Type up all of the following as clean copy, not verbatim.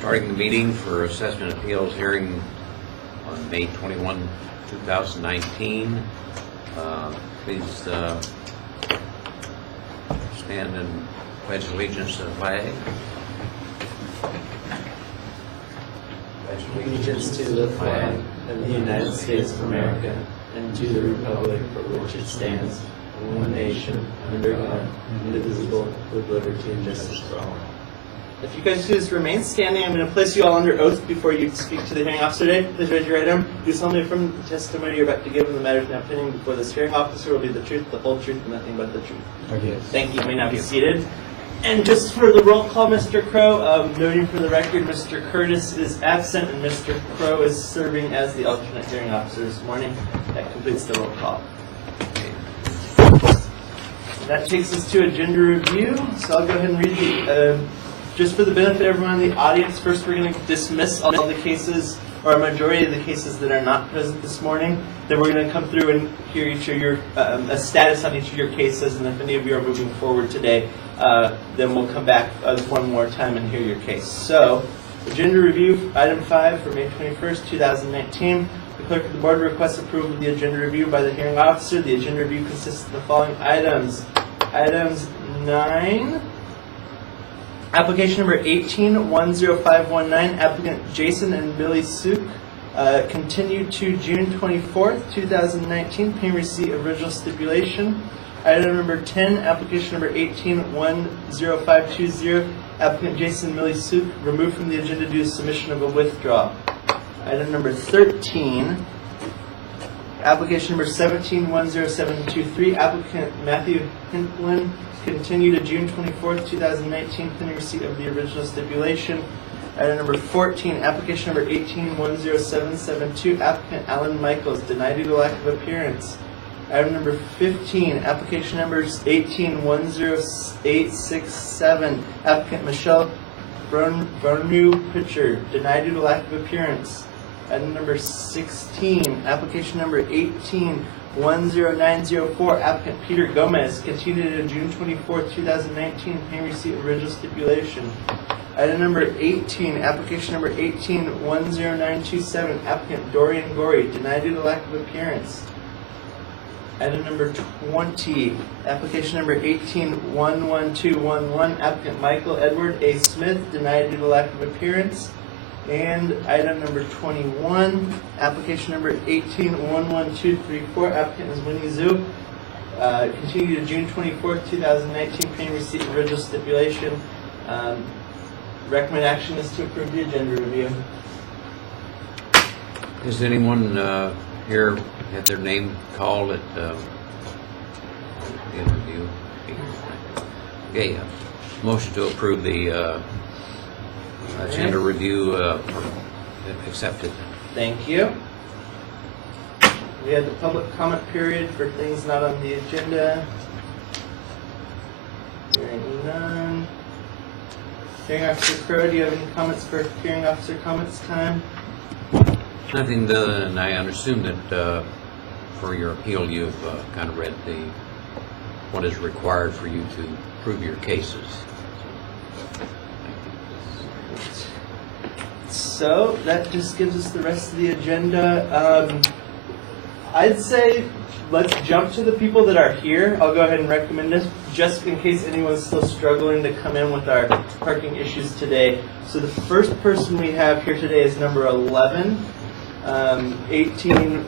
Starting the meeting for assessment appeals hearing on May 21, 2019. Please stand and pledge allegiance to the flag. Pledge allegiance to the flag of the United States of America and to the republic for which it stands, one nation, under God, indivisible, with liberty and justice for all. If you guys just remain standing, I'm going to place you all under oath before you speak to the hearing officer today. Please raise your right arm. Do solemnly affirm the testimony you're about to give in the matters now pending before this hearing officer will be the truth, the whole truth, and nothing but the truth. Okay. Thank you. You may now be seated. And just for the roll call, Mr. Crow, noting for the record, Mr. Curtis is absent and Mr. Crow is serving as the alternate hearing officer this morning. That completes the roll call. That takes us to agenda review. So I'll go ahead and read the, just for the benefit of everyone in the audience, first we're going to dismiss all the cases, or a majority of the cases that are not present this morning. Then we're going to come through and hear each of your, a status on each of your cases, and if any of you are moving forward today, then we'll come back one more time and hear your case. So, agenda review, item 5 for May 21st, 2019. The clerk of the board requests approval of the agenda review by the hearing officer. The agenda review consists of the following items. Items 9, application number 18-10519, applicant Jason and Billy Suk, continued to June 24th, 2019, pending receipt of original stipulation. Item number 10, application number 18-10520, applicant Jason and Billy Suk, removed from the agenda due to submission of a withdrawal. Item number 13, application number 17-10723, applicant Matthew Hintlin, continued to June 24th, 2019, pending receipt of the original stipulation. Item number 14, application number 18-10772, applicant Alan Michaels, denied due to lack of appearance. Item number 15, application numbers 18-10867, applicant Michelle Bernu-Pitcher, denied due to lack of appearance. Item number 16, application number 18-10904, applicant Peter Gomez, continued to June 24, 2019, pending receipt of original stipulation. Item number 18, application number 18-10927, applicant Dorian Gorey, denied due to lack of appearance. Item number 20, application number 18-11211, applicant Michael Edward A. Smith, denied due to lack of appearance. And item number 21, application number 18-11234, applicant is Winnie Zhu, continued to June 24th, 2019, pending receipt of original stipulation. Recommend action is to approve the agenda review. Is anyone here had their name called at the interview? Okay, motion to approve the agenda review accepted. Thank you. We had the public comment period for things not on the agenda. Hearing none. Hearing Officer Crow, do you have any comments for hearing officer comments time? Nothing other than I assume that for your appeal you've kind of read what is required for you to prove your cases. So that just gives us the rest of the agenda. I'd say let's jump to the people that are here. I'll go ahead and recommend this just in case anyone's still struggling to come in with our parking issues today. So the first person we have here today is number 11, 18-10626,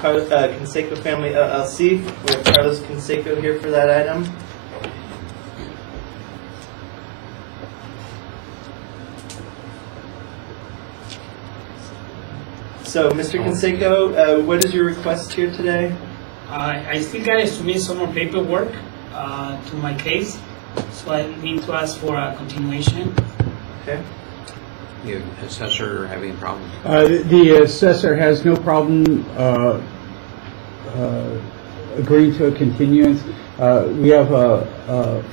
Canseco Family LLC. We have Carlos Canseco here for that item. So, Mr. Canseco, what is your request here today? I still got to submit some more paperwork to my case, so I need to ask for a continuation. Okay. You assessor having problems? The assessor has no problem agreeing to a continuance. We have a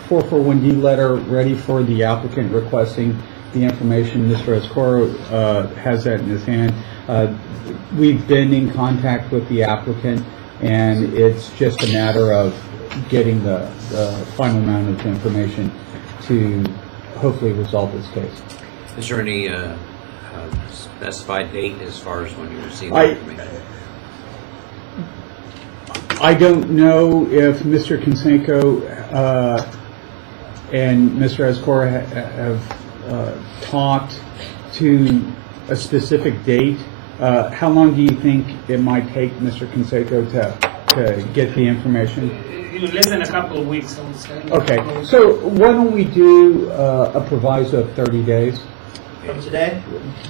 441D letter ready for the applicant requesting the information. Mr. Escoro has that in his hand. We've been in contact with the applicant, and it's just a matter of getting the final amount of information to hopefully resolve this case. Is there any specified date as far as when you receive the I- information? I don't know if Mr. Kinsenko and Mr. Escora have talked to a specific date. How long do you think it might take Mr. Kinsenko to get the information? Less than a couple of weeks, I would say. Okay, so why don't we do a proviso of 30 days? From today?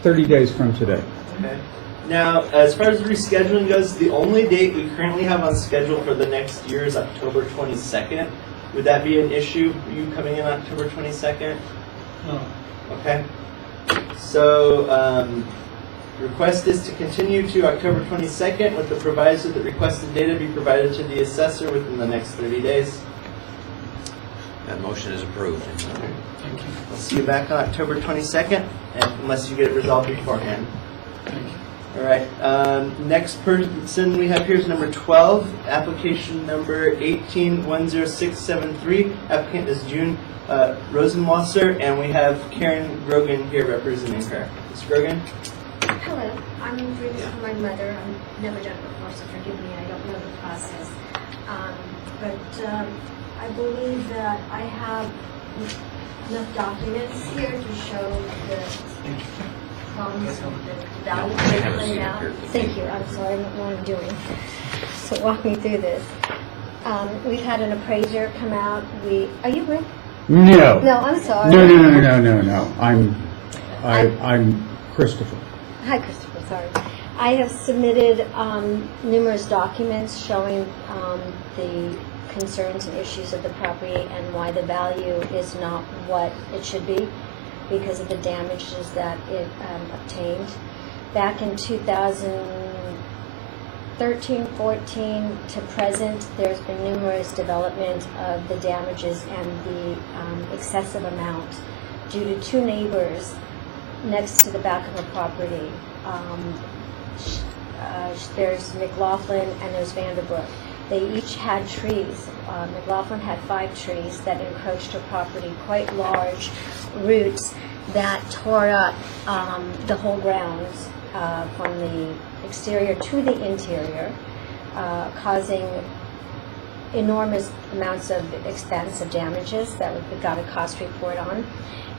30 days from today. Okay. Now, as far as rescheduling goes, the only date we currently have on schedule for the next year is October 22nd. Would that be an issue, you coming in October 22nd? No. Okay. So, request is to continue to October 22nd with the proviso that requested data be provided to the assessor within the next 30 days. That motion is approved. Thank you. We'll see you back on October 22nd, and unless you get it resolved beforehand. Thank you. All right, next person we have here is number 12, application number 1810673. Applicant is June Rosenwasser, and we have Karen Grogan here representing her. Ms. Grogan? Hello, I'm reading for my mother. I've never done it before, so forgive me, I don't know the process. But I believe that I have enough documents here to show the problems with the value have a laid seat out. here. Thank you, I'm sorry, I don't know what I'm doing. So walk me through this. We've had an appraiser come out. Are you Rick? No. No, I'm sorry. No. I'm Christopher. Hi, Christopher, sorry. I have submitted numerous documents showing the concerns and issues of the property and why the value is not what it should be because of the damages that it obtained. Back in 2013, 14 to present, there's been numerous development of the damages and the excessive amount due to two neighbors next to the back of the property. There's McLaughlin and there's Vanderbrook. They each had trees. McLaughlin had 5 trees that encroached her property, quite large roots that tore up the whole grounds from the exterior to the interior, causing enormous amounts of expensive damages that we got a cost report on.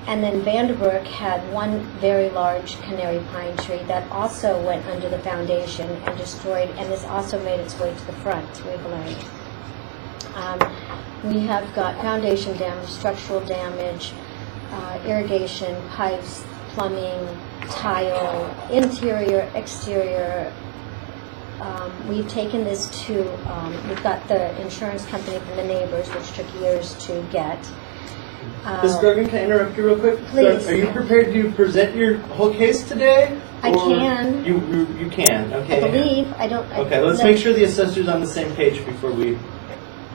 And then Vanderbrook had one very large canary pine tree that also went under the foundation and destroyed, and this also made its way to the front, we've learned. We have got foundation damage, structural damage, irrigation, pipes, plumbing, tile, interior, exterior. We've taken this to, we've got the insurance company from the neighbors, which took years to get. Ms. Grogan, can I interrupt you real quick? Please. So, are you prepared to present your whole case today? I Or can. You can, okay. I believe, I don't. Okay, let's make sure the assessor's on the same page before we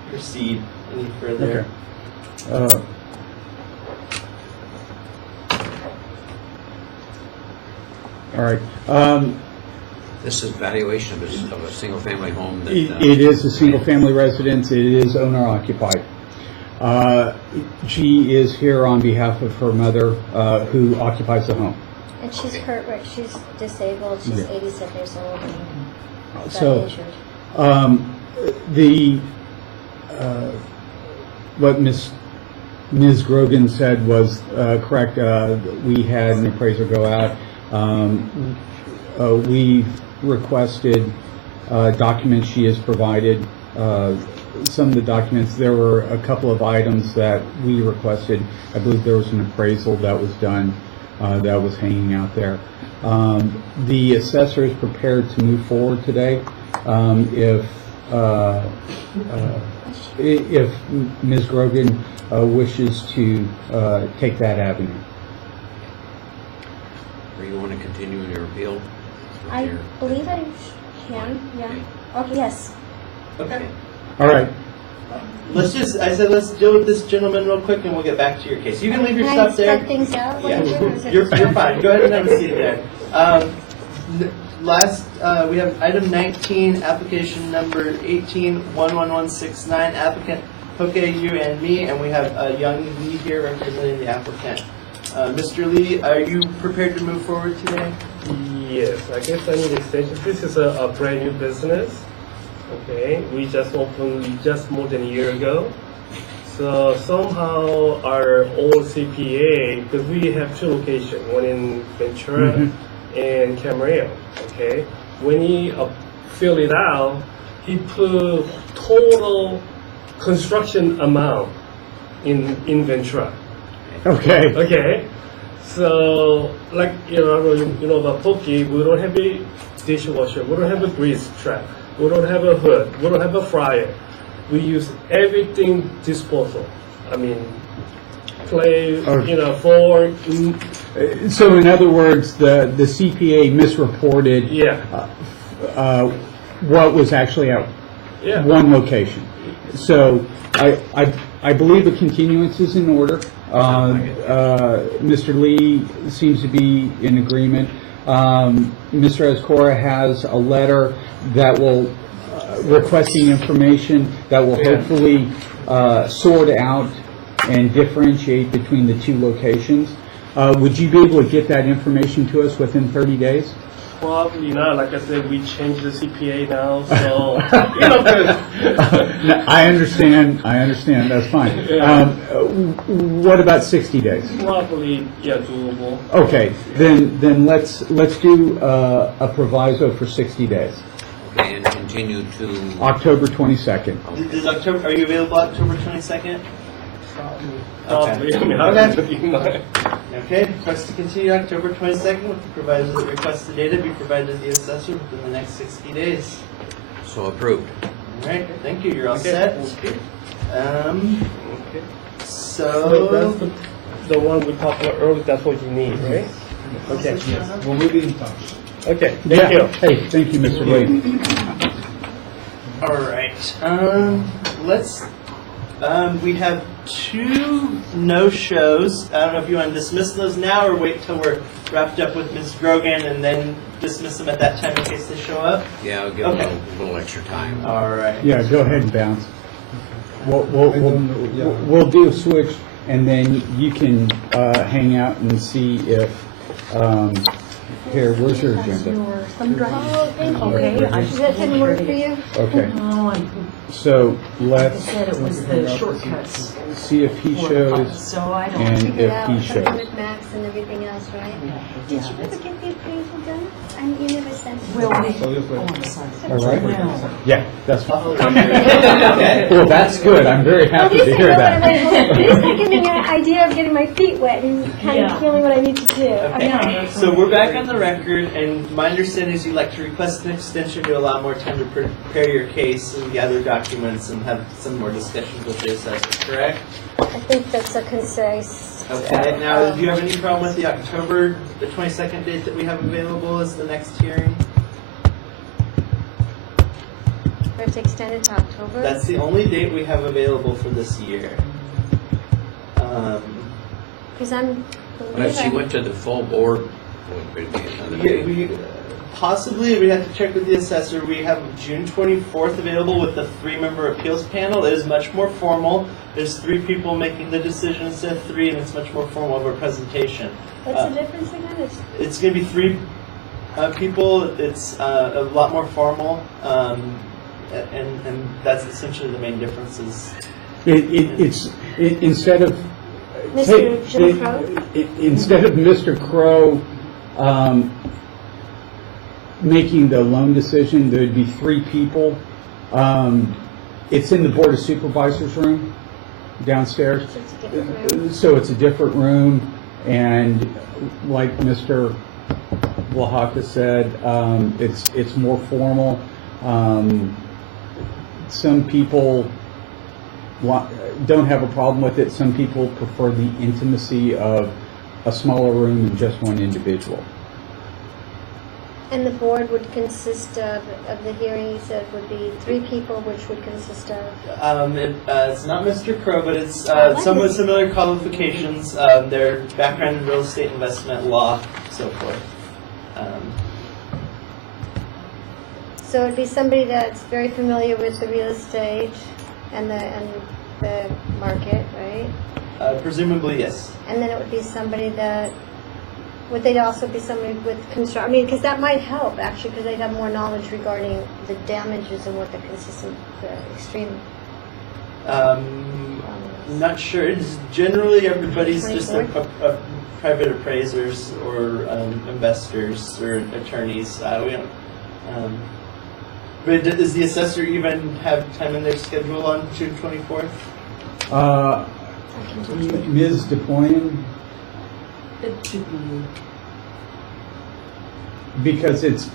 proceed any further. Okay. All right. This is valuation of a single-family home that... It is a single-family residence. It is owner-occupied. She is here on behalf of her mother, who occupies the home. And she's hurt, right? She's disabled. She's Yeah. 87 years old and got So, injured. What Ms. Grogan said was correct. We had an appraiser go out. We've requested documents. She has provided some of the documents. There were a couple of items that we requested. I believe there was an appraisal that was done that was hanging out there. The assessor is prepared to move forward today. If Ms. Grogan wishes to take that avenue. Or you want to continue in your appeal? I believe I can, yeah. Okay, yes. Okay. All right. Let's deal with this gentleman real quick and we'll get back to your case. You can leave your Can I stuff there. start things out? What Yeah, do you do? Is it- you're fine. Go ahead and have a seat there. Last, we have item 19, application number 1811169. Applicant Poke, you, and me, and we have Young Lee here representing the applicant. Mr. Lee, are you prepared to move forward today? Yes, I guess I need extension. This is a brand new business. Okay, we just opened just more than a year ago. So somehow our old CPA, because we have two locations, one in Ventura and Camarillo. Okay, when he filled it out, he put total construction amount in Ventura. Okay. Okay, so like you know about Poke, we don't have a dishwasher, we don't have a grease trap, we don't have a hood, we don't have a fryer. We use everything disposal. I mean, plate, fork. So in other words, the CPA misreported Yeah, what was actually at yeah. one location. So I believe the continuance is in order. Mr. Lee seems to be in agreement. Mr. Ezcora has a letter that will requesting information that will hopefully sort out and differentiate between the two locations. Would you be able to get that information to us within 30 days? Probably not. Like I said, we changed the CPA now, so No, I understand, that's fine. What about 60 days? probably doable. Okay, then let's do a proviso for 60 days, Okay, and continue to, October 22nd. Are you available October 22nd? Probably. I mean, Okay. I'm looking at Okay, request to continue October 22nd with the proviso that requested data be provided to the assessor within the next 60 days. so approved. All right, thank you, you're all Okay. set. Okay. So, That's the one we talked about earlier. That's what you need, right? Okay. Well, we'll be in touch. Okay. Thank you. Hey, thank you, Mr. Lee. all right, we have two no-shows. I don't know if you want to dismiss those now or wait till we're wrapped up with Ms. Grogan and then dismiss them at that time in case they show up. Yeah, I'll give Okay. a little extra time. All right. Yeah, go ahead and bounce. We'll do a switch, and then you can hang out and see if, here, where's your agenda? Oh, thank you. Okay, I Does that didn't work for you? Okay, Oh, and so I let's said it was the shortcuts. see if he shows So I don't. and Figured if out he something shows. with Max and everything else, right? Did Yeah. you ever get the appraisal done? You never sent it. Will we? Oh, I'm sorry. All right? Well, Yeah, that's fine. Okay. Well, that's good. I'm very At happy least to I hear know what I'm that. at least that gives me an idea of getting my feet wet and kind Yeah. of feeling what I need to do. Okay, Yeah. so we're back on the record, and my understanding is you'd like to request an extension to allow more time to prepare your case and gather documents and have some more discussions with the assessor, correct? I think that's a concise. Okay, now, do you have any problem with the October, the 22nd date that we have available as the next hearing? Or it's extended to October? That's the only date we have available for this year. Because I'm. Unless you went to the full board, would be another Yeah, day. possibly, we have to check with the assessor. We have June 24th available with the 3-member appeals panel. It is much more formal. There's 3 people making the decision instead of 3, and it's much more formal of a presentation. What's the difference again? It's going to be 3 people. It's a lot more formal, and that's essentially the main differences. Instead of. Mr. Jim Crow? Instead of Mr. Crow making the loan decision, there'd be 3 people. It's in the Board of Supervisors room downstairs. So it's a different room. So it's a different room, and like Mr. Oaxaca said, it's more formal. Some people don't have a problem with it. Some people prefer the intimacy of a smaller room and just one individual. And the board would consist of the hearing, you said, would be 3 people, which would consist of? It's not Mr. Crow, but it's like somewhat this. similar qualifications. Their background in real estate investment law, so forth. So it'd be somebody that's very familiar with the real estate and the market, right? Presumably, yes. And then it would be somebody that, would they also be somebody with construct, I mean, because that might help, actually, because they'd have more knowledge regarding the damages and what the extreme. Not sure. It's generally everybody's just a private appraisers or investors or attorneys. We don't. But does the assessor even have time in their schedule on June 24th? Ms. DePoyen, It should be. because it's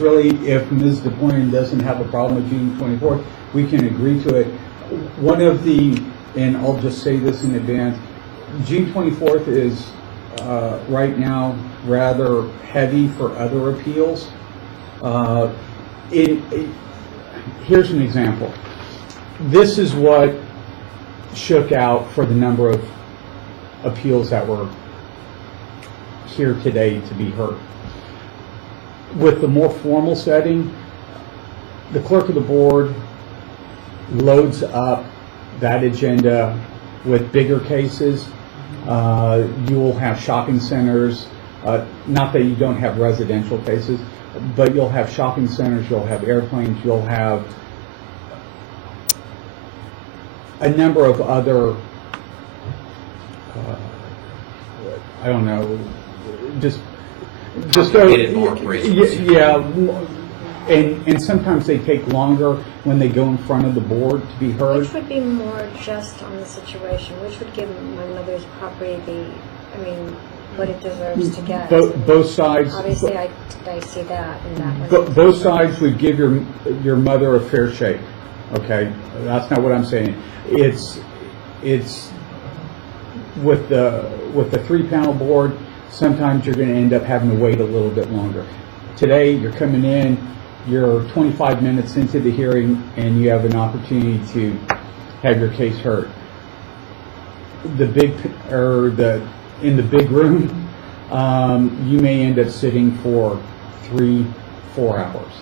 really, if Ms. DePoyen doesn't have a problem with June 24th, we can agree to it. One of the, and I'll just say this in advance, June 24th is right now rather heavy for other appeals. Here's an example. This is what shook out for the number of appeals that were here today to be heard. With the more formal setting, the clerk of the board loads up that agenda with bigger cases. You will have shopping centers, not that you don't have residential cases, but you'll have shopping centers, you'll have airplanes, you'll have a number of other, I don't know, just Complicated corporations. yeah, and sometimes they take longer when they go in front of the board to be heard. Which would be more just on the situation, which would give my mother's property what it deserves to get. Both sides. Obviously, I see that in that one. Both sides would give your mother a fair shake. Okay, that's not what I'm saying. It's with the 3-panel board. Sometimes you're going to end up having to wait a little bit longer. Today, you're coming in, you're 25 minutes into the hearing, and you have an opportunity to have your case heard. In the big room, you may end up sitting for 3-4 hours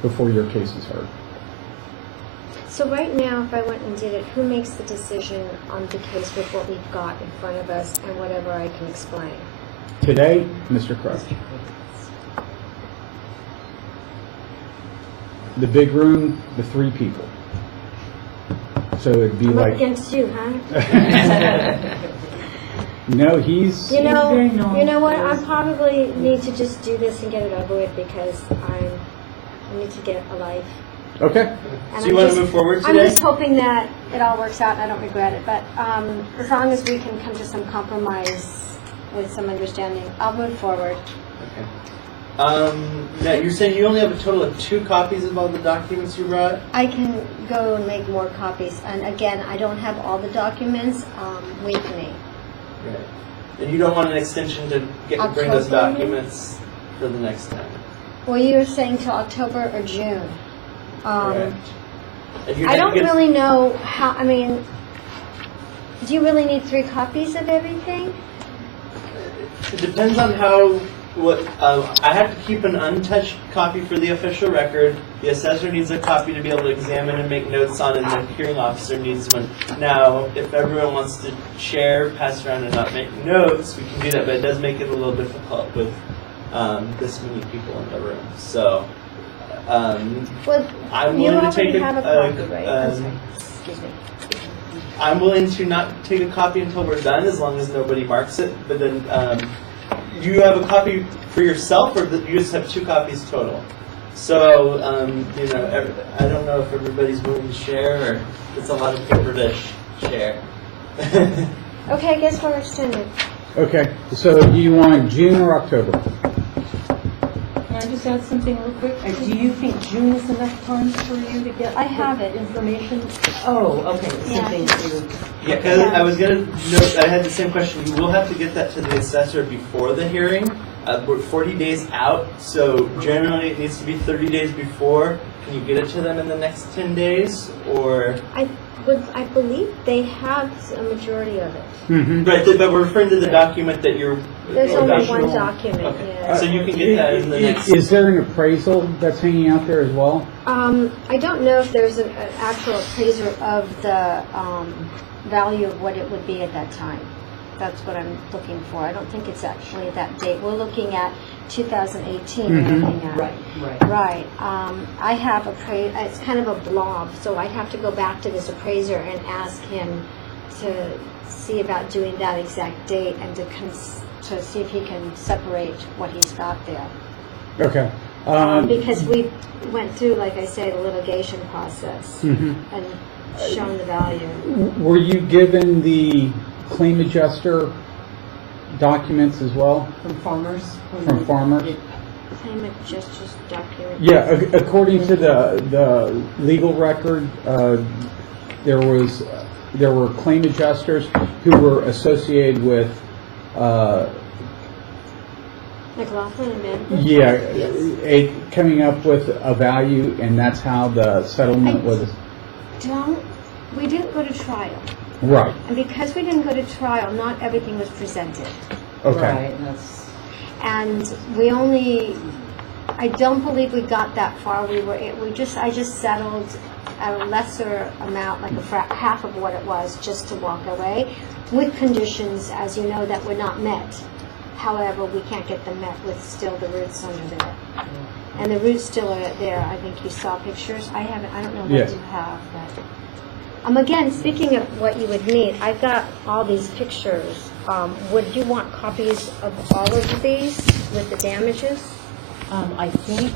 before your case is heard. So right now, if I went and did it, who makes the decision on the case with what we've got in front of us and whatever I can explain? Today, Mr. Crush. The big room, the 3 people. So it'd be I'm up like, against you, huh? no, he's. You know, very you know what? I nice. probably need to just do this and get it over with because I need to get a life. Okay. And So you want to move forward I'm today? just hoping that it all works out and I don't regret it. But as long as we can come to some compromise with some understanding, I'll move forward. Okay. Now you're saying you only have a total of 2 copies of all the documents you brought? I can go and make more copies. And again, I don't have all the documents with me. Right. And you don't want an extension to bring those October? documents for the next time? Well, you were saying to October or June. Correct. And you're I not don't gonna- really know how, do you really need 3 copies of everything? It depends on I have to keep an untouched copy for the official record. The assessor needs a copy to be able to examine and make notes on, and the hearing officer needs one. Now, if everyone wants to share, pass around, and not make notes, we can do that, but it does make it a little difficult with this many people in the room. So, Well, I'm you willing to already take have a copy, right? I'm sorry. Excuse me. I'm willing to not take a copy until we're done, as long as nobody marks it. But then, do you have a copy for yourself, or you just have 2 copies total? So, I don't know if everybody's willing to share, or it's a lot of paper to share. Okay, I guess we're extended. Okay. So do you want June or October? Can I just add something real quick? Do you think June is enough time for you to get? I have it. Information? Oh, okay. Yeah. Something to. Yeah, because I was going to note, I had the same question. You will have to get that to the assessor before the hearing. We're 40 days out, so generally it needs to be 30 days before. Can you get it to them in the next 10 days, or? I believe they have a majority of it. Right, but we're referring to the document that you're. There's or only that- one document, Okay. yeah. So you can get that in the next. Is there an appraisal that's hanging out there as well? I don't know if there's an actual appraiser of the value of what it would be at that time. That's what I'm looking for. I don't think it's actually that date. We're looking at 2018, we're looking at. Right. I have it's kind of a blob, so I'd have to go back to this appraiser and ask him to see about doing that exact date and to see if he can separate what he's got there. Okay. Because we went through, like I say, the litigation process and shown the value. Were you given the claim adjuster documents as well From farmers? from farmers? Claim adjuster's document. Yeah, according to the legal record, there were claim adjusters who were associated with, McLaughlin and Vanderbilt? yeah, coming up with a value, and that's how the settlement was. We didn't go to trial. Right, And because we didn't go to trial, not everything was presented. okay. And I don't believe we got that far. I just settled a lesser amount, like half of what it was, just to walk away, with conditions, as you know, that were not met. However, we can't get them met with still the roots under there. And the roots still are there. I think you saw pictures. I don't know what Yes. you have, but. Again, speaking of what you would need, I've got all these pictures. Would you want copies of all of these with the damages? I think,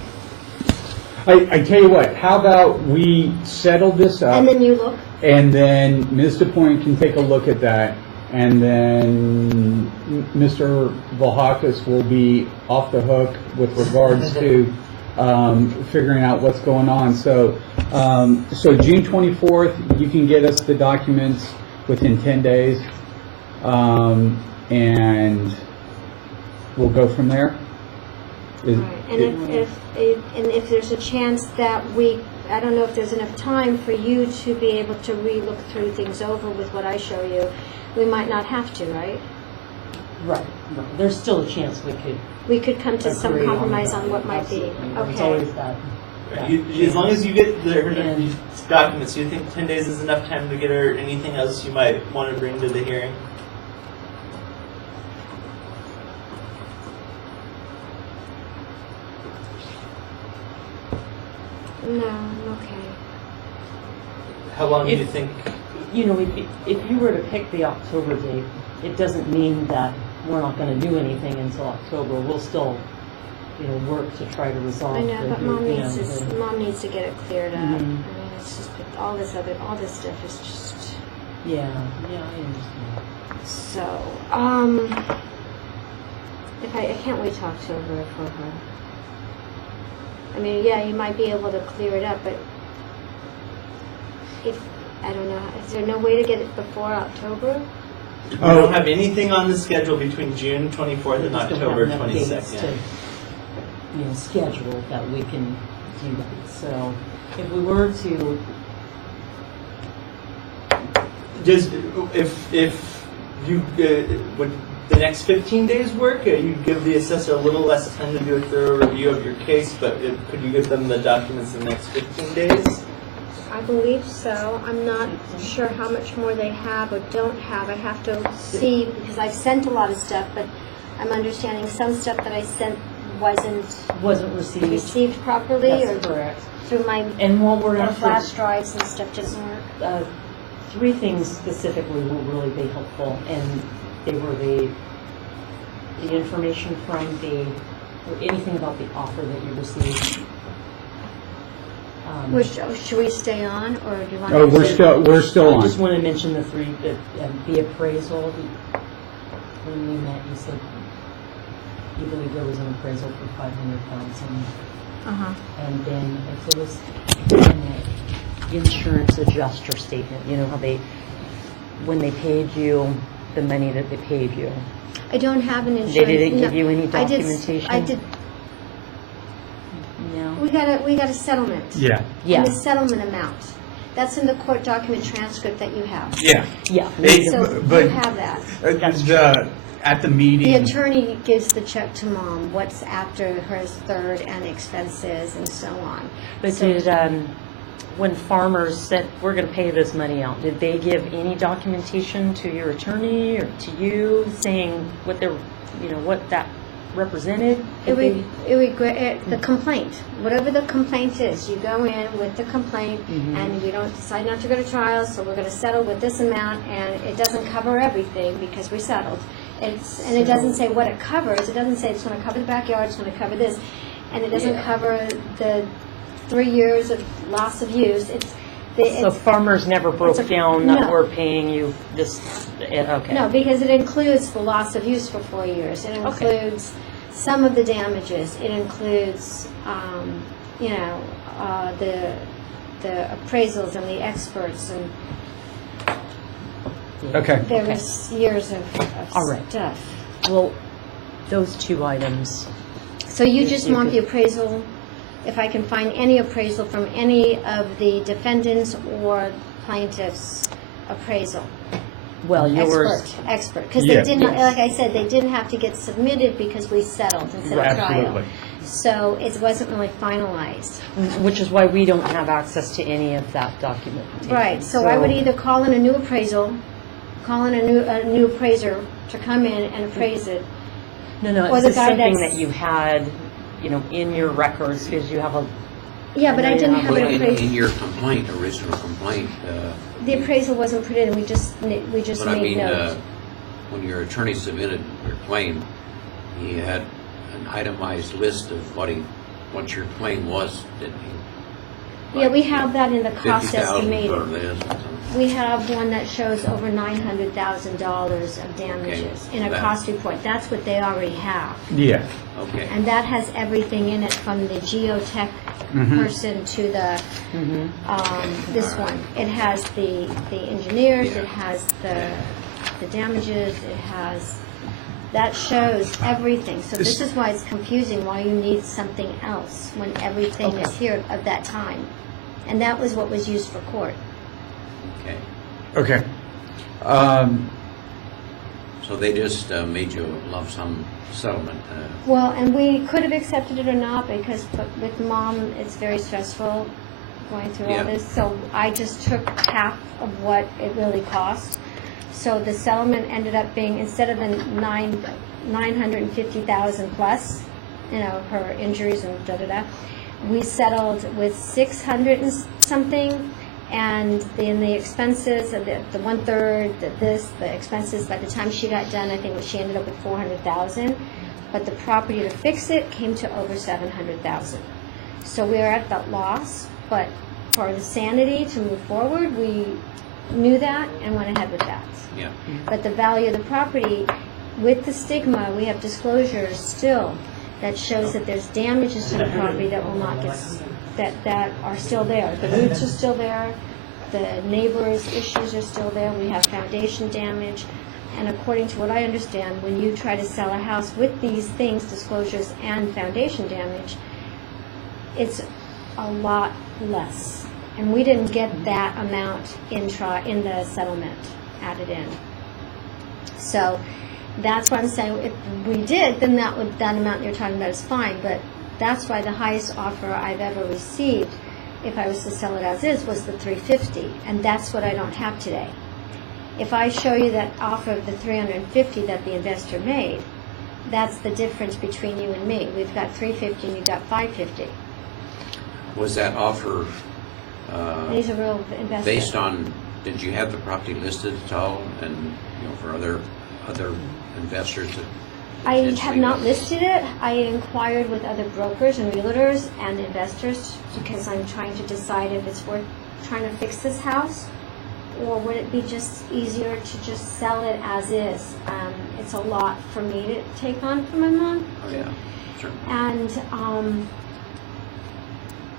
I tell you what, how about we settle this up? And then you look? And then Ms. DePoint can take a look at that, and then Mr. Volhakis will be off the hook with regards to figuring out what's going on. So June 24th, you can get us the documents within 10 days, and we'll go from there. Right. And if there's a chance that I don't know if there's enough time for you to be able to re-look through things over with what I show you, we might not have to, right? right, there's still a chance We could come to some agree on compromise that. on what might be. Absolutely. There's Okay. always that. As long as you get the And- documents, do you think 10 days is enough time to get her anything else you might want to bring to the hearing? No, I'm okay. How long do you think? You know, if you were to pick the October date, it doesn't mean that we're not gonna do anything until October. We'll still, work to try to resolve. I know, but Mom the- Mom needs to get it cleared up. I Mhm. mean, it's just all this stuff is just Yeah, I understand. so. If I can't wait till October for her. I mean, yeah, you might be able to clear it up, but I don't know, is there no way to get it before October? We don't have anything on the schedule between June 24th and We just don't October have enough dates 22nd. to, schedule that we can do that. So if we were to, If you would the next 15 days work? You give the assessor a little less time to do a thorough review of your case, but could you give them the documents in the next 15 days? I believe so. I'm not sure how much more they have or don't have. I have to see, because I've sent a lot of stuff, but I'm understanding some stuff that I sent wasn't received properly, or that's correct. through my And while we're after, flash drives and stuff didn't work. three things specifically will really be helpful, and they were the information from anything about the offer that you received. Should we stay on, or do you want? Oh, me to- we're still I on. just want to mention the three, the appraisal. When we met, you said you believe there was an appraisal for 500,000, Uh-huh. and then if it was in the insurance adjuster statement, how when they paid you, the money that they paid you. I don't have an insurance. They didn't give no. you any I did- documentation? I did. No. We got a settlement. Yeah. Yeah. And the settlement amount. That's in the court document transcript that you have. Yeah. Yeah. So but- you have that. At the The meeting, attorney gives the check to mom, what's after her third and expenses and so on. But So- did, when farmers said, we're gonna pay this money out, did they give any documentation to your attorney or to you saying what they're, what that represented? The complaint, whatever the complaint is, you go in with the complaint and we don't decide not to go to trial, so we're gonna settle with this amount, and it doesn't cover everything because we settled. And it doesn't say what it covers, it doesn't say it's gonna cover the backyard, it's gonna cover this, and it doesn't cover the 3 years of loss of use, So farmers never broke it's a- down that no. we're paying you this, okay. No, because it includes the loss of use for 4 years. It includes some of the damages. It includes, the appraisals and the experts, and okay. there was years of All right. stuff. Well, those two items, So you just You want the could- appraisal, if I can find any appraisal from any of the defendants or plaintiffs' appraisal. well, yours, Expert, because Yeah. they didn't, Yes. like I said, they didn't have to get submitted because we settled instead of trial. Absolutely. So it wasn't really finalized. which is why we don't have access to any of that documentation. Right, so I would either call in a new appraisal, call in a new appraiser to come in and appraise it. No, or it's the just guy something that's- that you had, in your records, because you have a, Yeah, but I didn't have Well, an in appraisal. your complaint, original complaint, The appraisal wasn't put in, we just but I made mean, notes. when your attorney submitted your claim, he had an itemized list of what your claim was, didn't he? Yeah, we have that in the cost 50,000 estimated. for this and something. We have one that shows over $900,000 of damages in a that- cost report. That's what they already have. Yeah. Okay. And that has everything in it, from the geotech person to the, this one. It has the engineers, it has the damages, it has, that shows everything. So this is why it's confusing, why you need something else when everything is here of that time. And that was what was used for court. Okay. Okay. So they just made you a lump sum settlement. Well, and we could have accepted it or not, because with mom, it's very stressful going through all Yeah. this. So I just took half of what it really cost. So the settlement ended up being, instead of the 950,000 plus, her injuries and da-da-da, we settled with 600 and something, and then the expenses, the 1/3, the expenses, by the time she got done, I think she ended up with 400,000. But the property to fix it came to over 700,000. So we are at that loss, but for the sanity to move forward, we knew that and went ahead with that. Yeah. But the value of the property, with the stigma, we have disclosures still that shows that there's damages to the property that will not get, that are still there. The roots are still there, the neighbors' issues are still there, we have foundation damage. And according to what I understand, when you try to sell a house with these things, disclosures and foundation damage, it's a lot less. And we didn't get that amount in the settlement added in. So that's what I'm saying. If we did, then that amount you're talking about is fine. But that's why the highest offer I've ever received, if I was to sell it as is, was the $350, and that's what I don't have today. If I show you that offer of the $350 that the investor made, that's the difference between you and me. We've got $350 and you've got $550. Was that offer He's a real investor. based on, did you have the property listed at all, and, for other investors that I have potentially not was- listed it. I inquired with other brokers and realtors and investors because I'm trying to decide if it's worth trying to fix this house, or would it be just easier to just sell it as is? It's a lot for me to take on for my mom. Oh, yeah, certainly.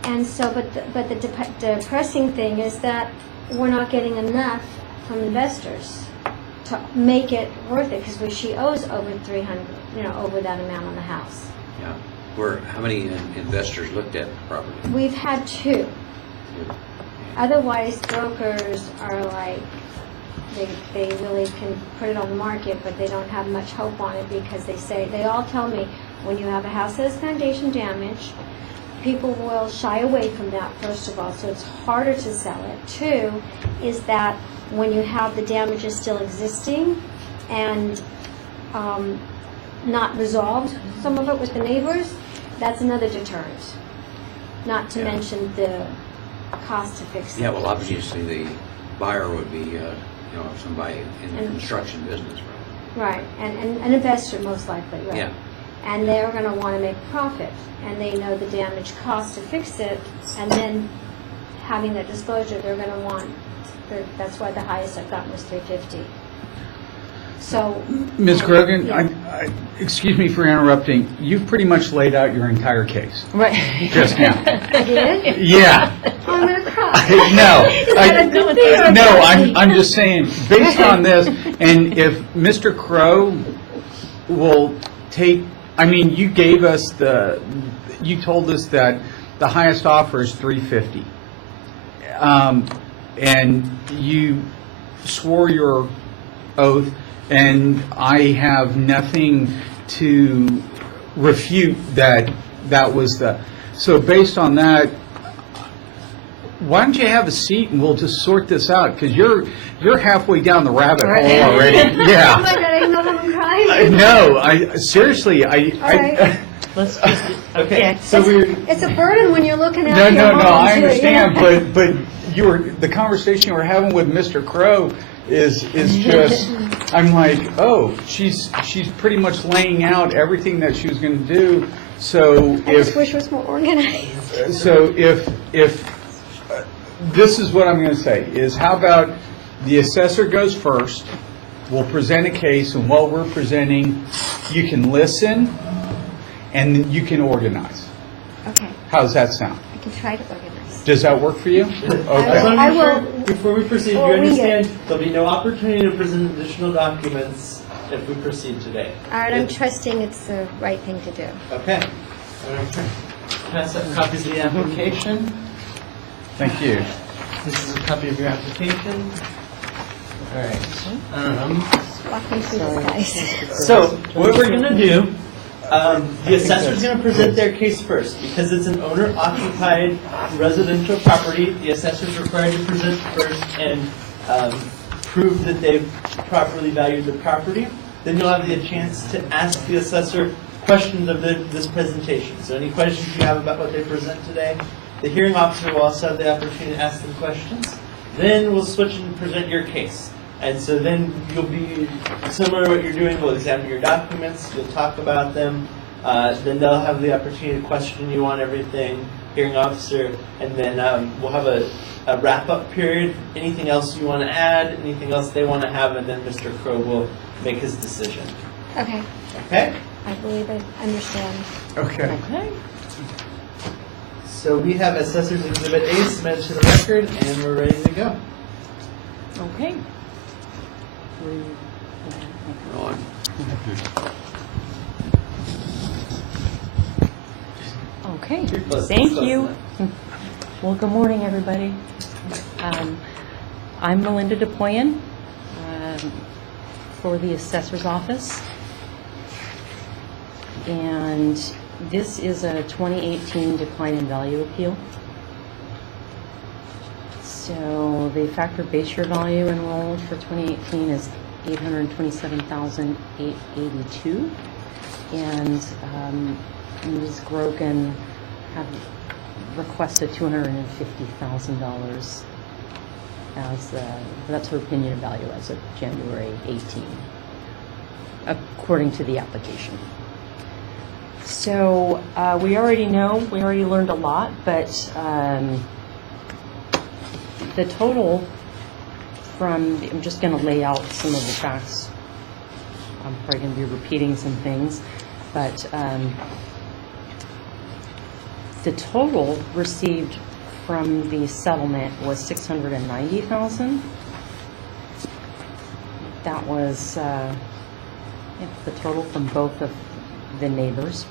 And so, but the depressing thing is that we're not getting enough from investors to make it worth it, because she owes over 300, over that amount on the house. Yeah. How many investors looked at the property? We've had two. Otherwise, brokers are like, they really can put it on the market, but they don't have much hope on it because they all tell me, when you have a house that has foundation damage, people will shy away from that, first of all, so it's harder to sell it. Two, is that when you have the damages still existing and not resolved, some of it with the neighbors, that's another deterrent. Not to mention the cost to fix it. Yeah, well, obviously, the buyer would be, somebody in the And- construction business, Right, and an investor most likely, right? right? Yeah. And they're gonna wanna make profit, and they know the damage cost to fix it, and then having that disclosure, they're gonna want, that's why the highest I've gotten was $350. So. Ms. Grogan, Yeah. excuse me for interrupting, you've pretty much laid out your entire case Right. just now. I did? Yeah. Oh, I'm gonna cry. No, Is that a good thing or a no, bad thing? I'm just saying, based on this, and if Mr. Crow will take, I mean, you gave us you told us that the highest offer is $350. And you swore your oath, and I have nothing to refute that was so based on that, why don't you have a seat and we'll just sort this out, because you're halfway down the rabbit hole already. Oh my Yeah. God, I didn't know I'm crying. No, seriously, All right. Let's just, Okay, so It's a burden when you're looking No, at your no, home, I too, understand, you know? but the conversation you were having with Mr. Crow is just, I'm like, oh, she's pretty much laying out everything that she was going to do. So I just if wish it was more organized. this is what I'm going to say is, how about the assessor goes first? We'll present a case, and while we're presenting, you can listen and you can organize. Okay, How does that sound? I can try to organize. Does that work for you? I Okay. want I to will- before we proceed, Well, you we understand there'll be no opportunity to present additional documents if we proceed today. All right, I'm trusting it's the right thing to do. Okay. Pass up copies of the application. Thank you. This is a copy of your application. All right. Walk me through this, guys. So what we're gonna do, the assessor's gonna present their case first. Because it's an owner-occupied residential property, the assessor's required to present first and prove that they've properly valued the property. Then you'll have the chance to ask the assessor questions of this presentation. So any questions you have about what they present today, the hearing officer will also have the opportunity to ask them questions. Then we'll switch and present your case. And so then you'll be, similar to what you're doing, we'll examine your documents, you'll talk about them, then they'll have the opportunity to question you on everything, hearing officer, and then we'll have a wrap-up period, anything else you want to add, anything else they want to have, and then Mr. Crow will make his decision. Okay, Okay? I believe I understand. Okay. okay. So we have Assessor's Exhibit A submitted to the record, and we're ready to go. Okay. Go on. Okay, Close, thank close you. Well, good morning, everybody. I'm Melinda DePoyen for the Assessor's Office. And this is a 2018 decline in value appeal. So the factor base year value enrolled for 2018 is $827,882. And Ms. Grogan have requested $250,000 as that's her opinion of value as of January 18, according to the application. So we already learned a lot, but the total I'm just going to lay out some of the facts. I'm probably going to be repeating some things, but the total received from the settlement was $690,000. That was the total from both of the neighbors.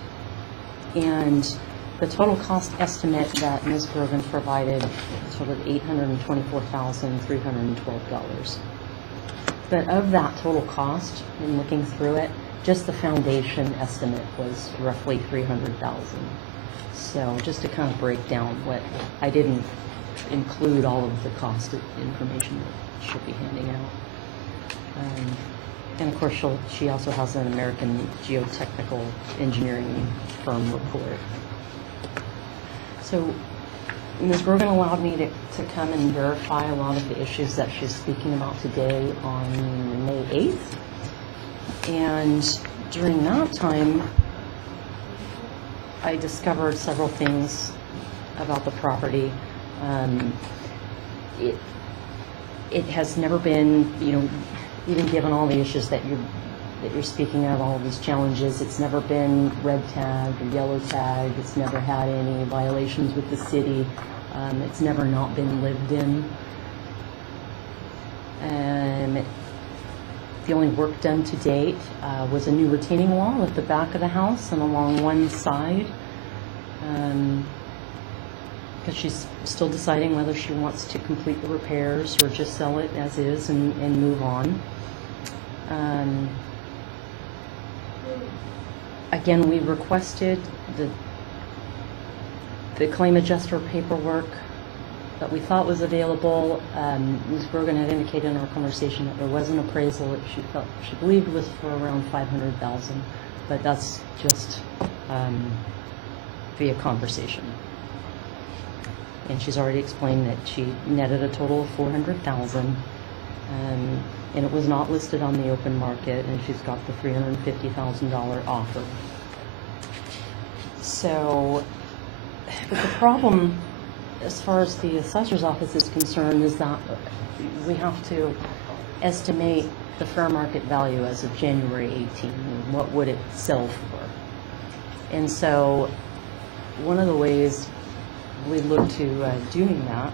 And The total cost estimate that Ms. Grogan provided totaled $824,312. But of that total cost, in looking through it, just the foundation estimate was roughly $300,000. So just to kind of break down what, I didn't include all of the cost information that she'll be handing out. And of course, she also has an American Geotechnical Engineering firm report. So Ms. Grogan allowed me to come and verify a lot of the issues that she's speaking about today on May 8th. And during that time, I discovered several things about the property. It has never been, even given all the issues that you're speaking of, all of these challenges, it's never been red tagged or yellow tagged. It's never had any violations with the city. It's never not been lived in. The only work done to date was a new retaining wall at the back of the house and along one side, because she's still deciding whether she wants to complete the repairs or just sell it as is and move on. Again, we requested the claim adjuster paperwork that we thought was available. Ms. Grogan had indicated in our conversation that there was an appraisal that she believed was for around $500,000, but that's just via conversation. And she's already explained that she netted a total of $400,000, and it was not listed on the open market, and she's got the $350,000 offer. So, but the problem, as far as the assessor's office is concerned, is that we have to estimate the fair market value as of January 18. And what would it sell for? And so, one of the ways we look to doing that,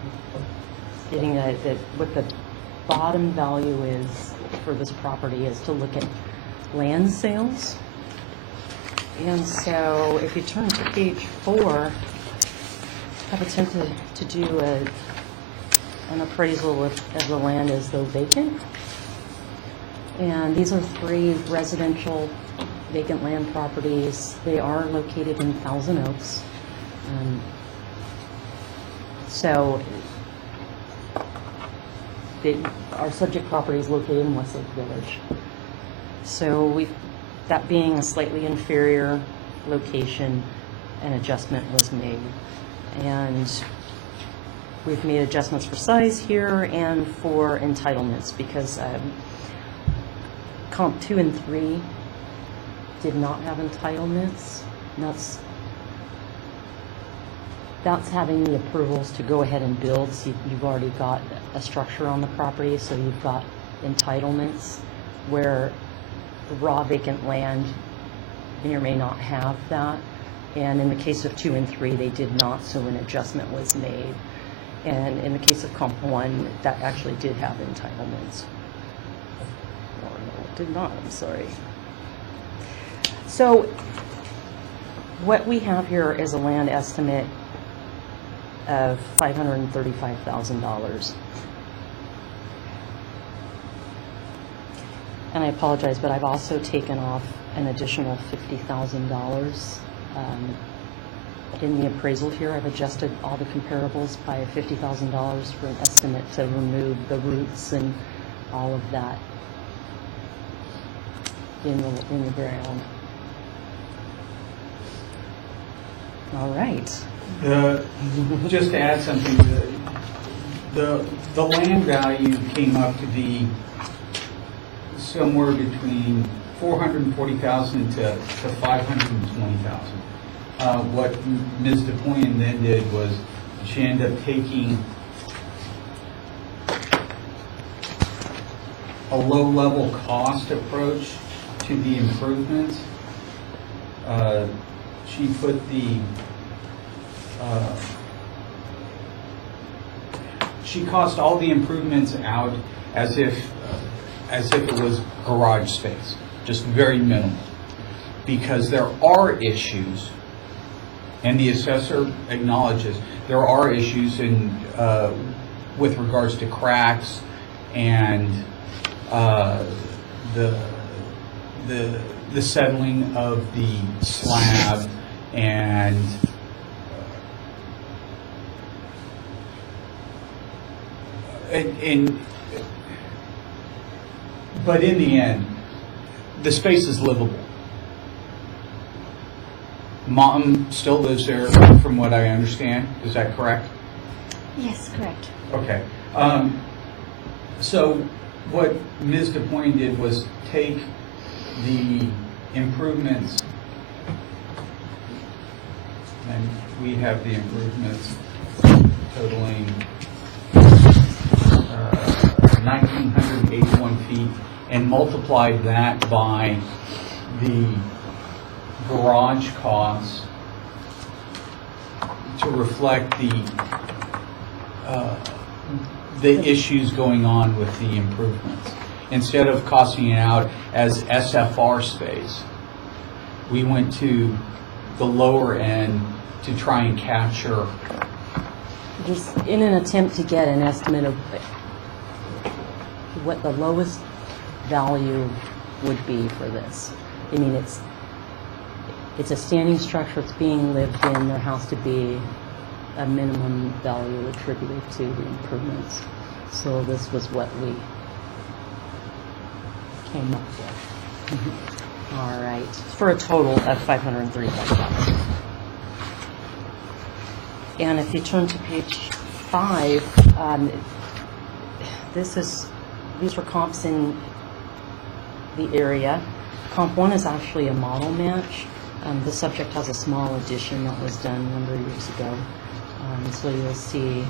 getting what the bottom value is for this property, is to look at land sales. And so if you turn to page 4, I've attempted to do an appraisal of the land as though vacant. And these are 3 residential vacant land properties. They are located in Thousand Oaks. So our subject property is located in Westlake Village. So that being a slightly inferior location, an adjustment was made. And we've made adjustments for size here and for entitlements, because comp 2 and 3 did not have entitlements. That's having the approvals to go ahead and build. So you've already got a structure on the property, so you've got entitlements, where the raw vacant land may or may not have that. And in the case of 2 and 3, they did not, so an adjustment was made. And in the case of comp 1, that actually did have entitlements. Or no, it did not, I'm sorry. So what we have here is a land estimate of $535,000. And I apologize, but I've also taken off an additional $50,000. In the appraisal here, I've adjusted all the comparables by $50,000 for an estimate to remove the roots and all of that in the ground. All right. Just to add something, the land value came up to be somewhere between $440,000 to $520,000. What Ms. DePoyen then did was she ended up taking a low-level cost approach to the improvements. She put she cost all the improvements out as if it was garage space, just very minimal, because there are issues And the assessor acknowledges there are issues in, with regards to cracks and the settling of the slab and but in the end, the space is livable. Mom still lives there, from what I understand. Is that correct? Yes, correct. Okay. So what Ms. DePointe did was take the improvements, and we have the improvements totaling 1,981 feet, and multiplied that by the garage costs to reflect the issues going on with the improvements. Instead of costing it out as SFR space, we went to the lower end to try and capture. Just in an attempt to get an estimate of what the lowest value would be for this. I mean, it's a standing structure, it's being lived in, there has to be a minimum value attributed to the improvements. So this was what we came up with. All right, for a total of $535. And if you turn to page 5, these were comps in the area. Comp 1 is actually a model match. The subject has a small addition that was done a number of years ago. So you'll see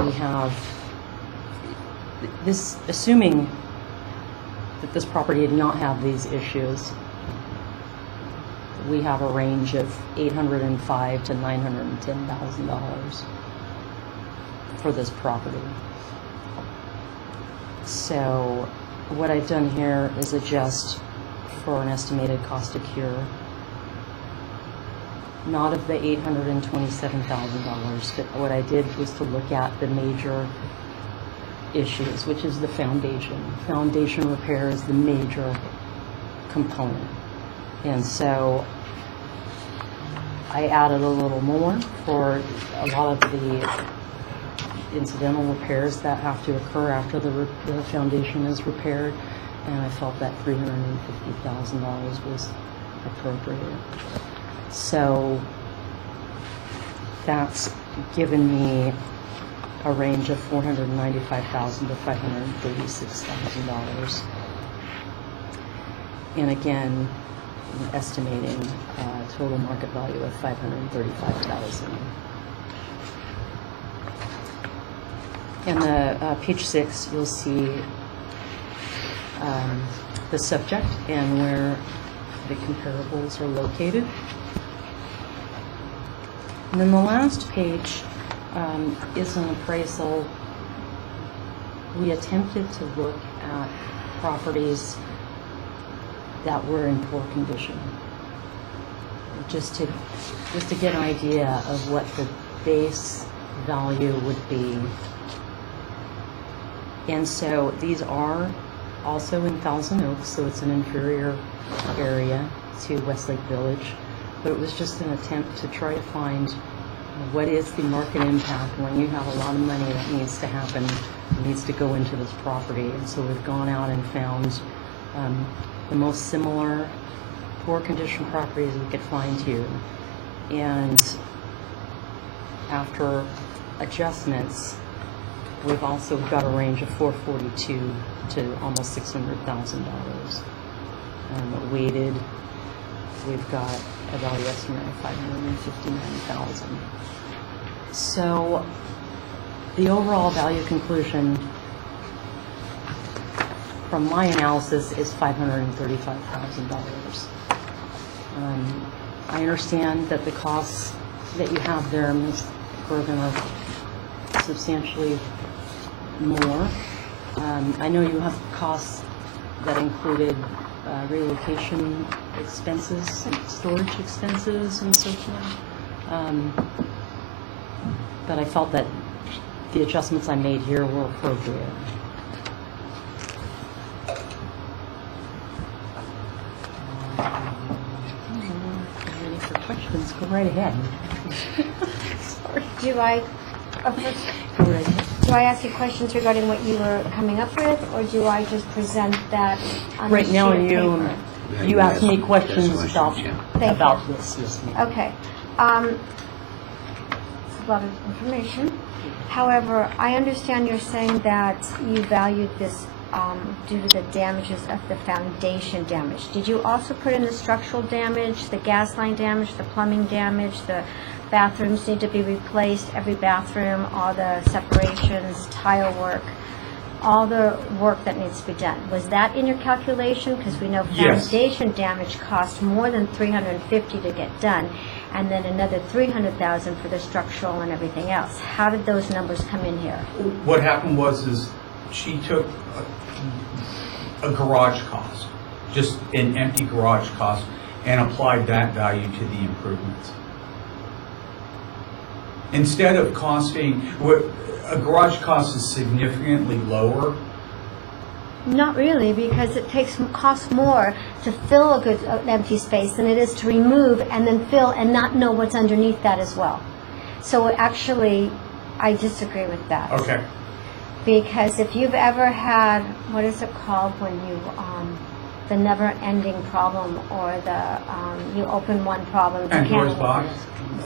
we have this, assuming that this property did not have these issues, we have a range of $805,000 to $910,000 for this property. So what I've done here is adjust for an estimated cost to cure, not of the $827,000, but what I did was to look at the major issues, which is the foundation. Foundation repair is the major component. And so I added a little more for a lot of the incidental repairs that have to occur after the foundation is repaired, and I felt that $350,000 was appropriate. So that's given me a range of $495,000 to $536,000. And again, estimating total market value of $535,000. And the page 6, you'll see the subject and where the comparables are located. And then the last page is an appraisal. We attempted to look at properties that were in poor condition, just to get an idea of what the base value would be. And so these are also in Thousand Oaks, so it's an inferior area to Westlake Village, but it was just an attempt to try to find what is the market impact when you have a lot of money that needs to happen, needs to go into this property. And so we've gone out and found the most similar poor condition properties we could find here. And after adjustments, we've also got a range of $442,000 to almost $600,000. Weighted, we've got a value estimate of $559,000. So the overall value conclusion from my analysis is $535,000. I understand that the costs that you have there, Ms. Bergen, are substantially more. I know you have costs that included relocation expenses, storage expenses and so forth. But I felt that the adjustments I made here were appropriate. Ready for questions? Go right ahead. Sorry. Do I, Go right ahead. do I ask you questions regarding what you were coming up with, or do I just present that on the Right now, sheet of you paper? you asked me Yes, questions about yeah. Thank about this. Yes, ma'am. Okay. It's a lot of information. However, I understand you're saying that you valued this due to the damages of the foundation damage. Did you also put in the structural damage, the gas line damage, the plumbing damage, the bathrooms need to be replaced, every bathroom, all the separations, tile work, all the work that needs to be done? Was that in your calculation? Because we know Yes. foundation damage cost more than $350 to get done, and then another $300,000 for the structural and everything else. How did those numbers come in here? What happened was she took a garage cost, just an empty garage cost, and applied that value to the improvements. Instead of costing, a garage cost is significantly lower. Not really, because it costs more to fill an empty space than it is to remove and then fill and not know what's underneath that as well. So actually, I disagree with that. Okay. Because if you've ever had, what is it called when you, the never-ending problem, or the, you open one problem, you Pandora's can't. box?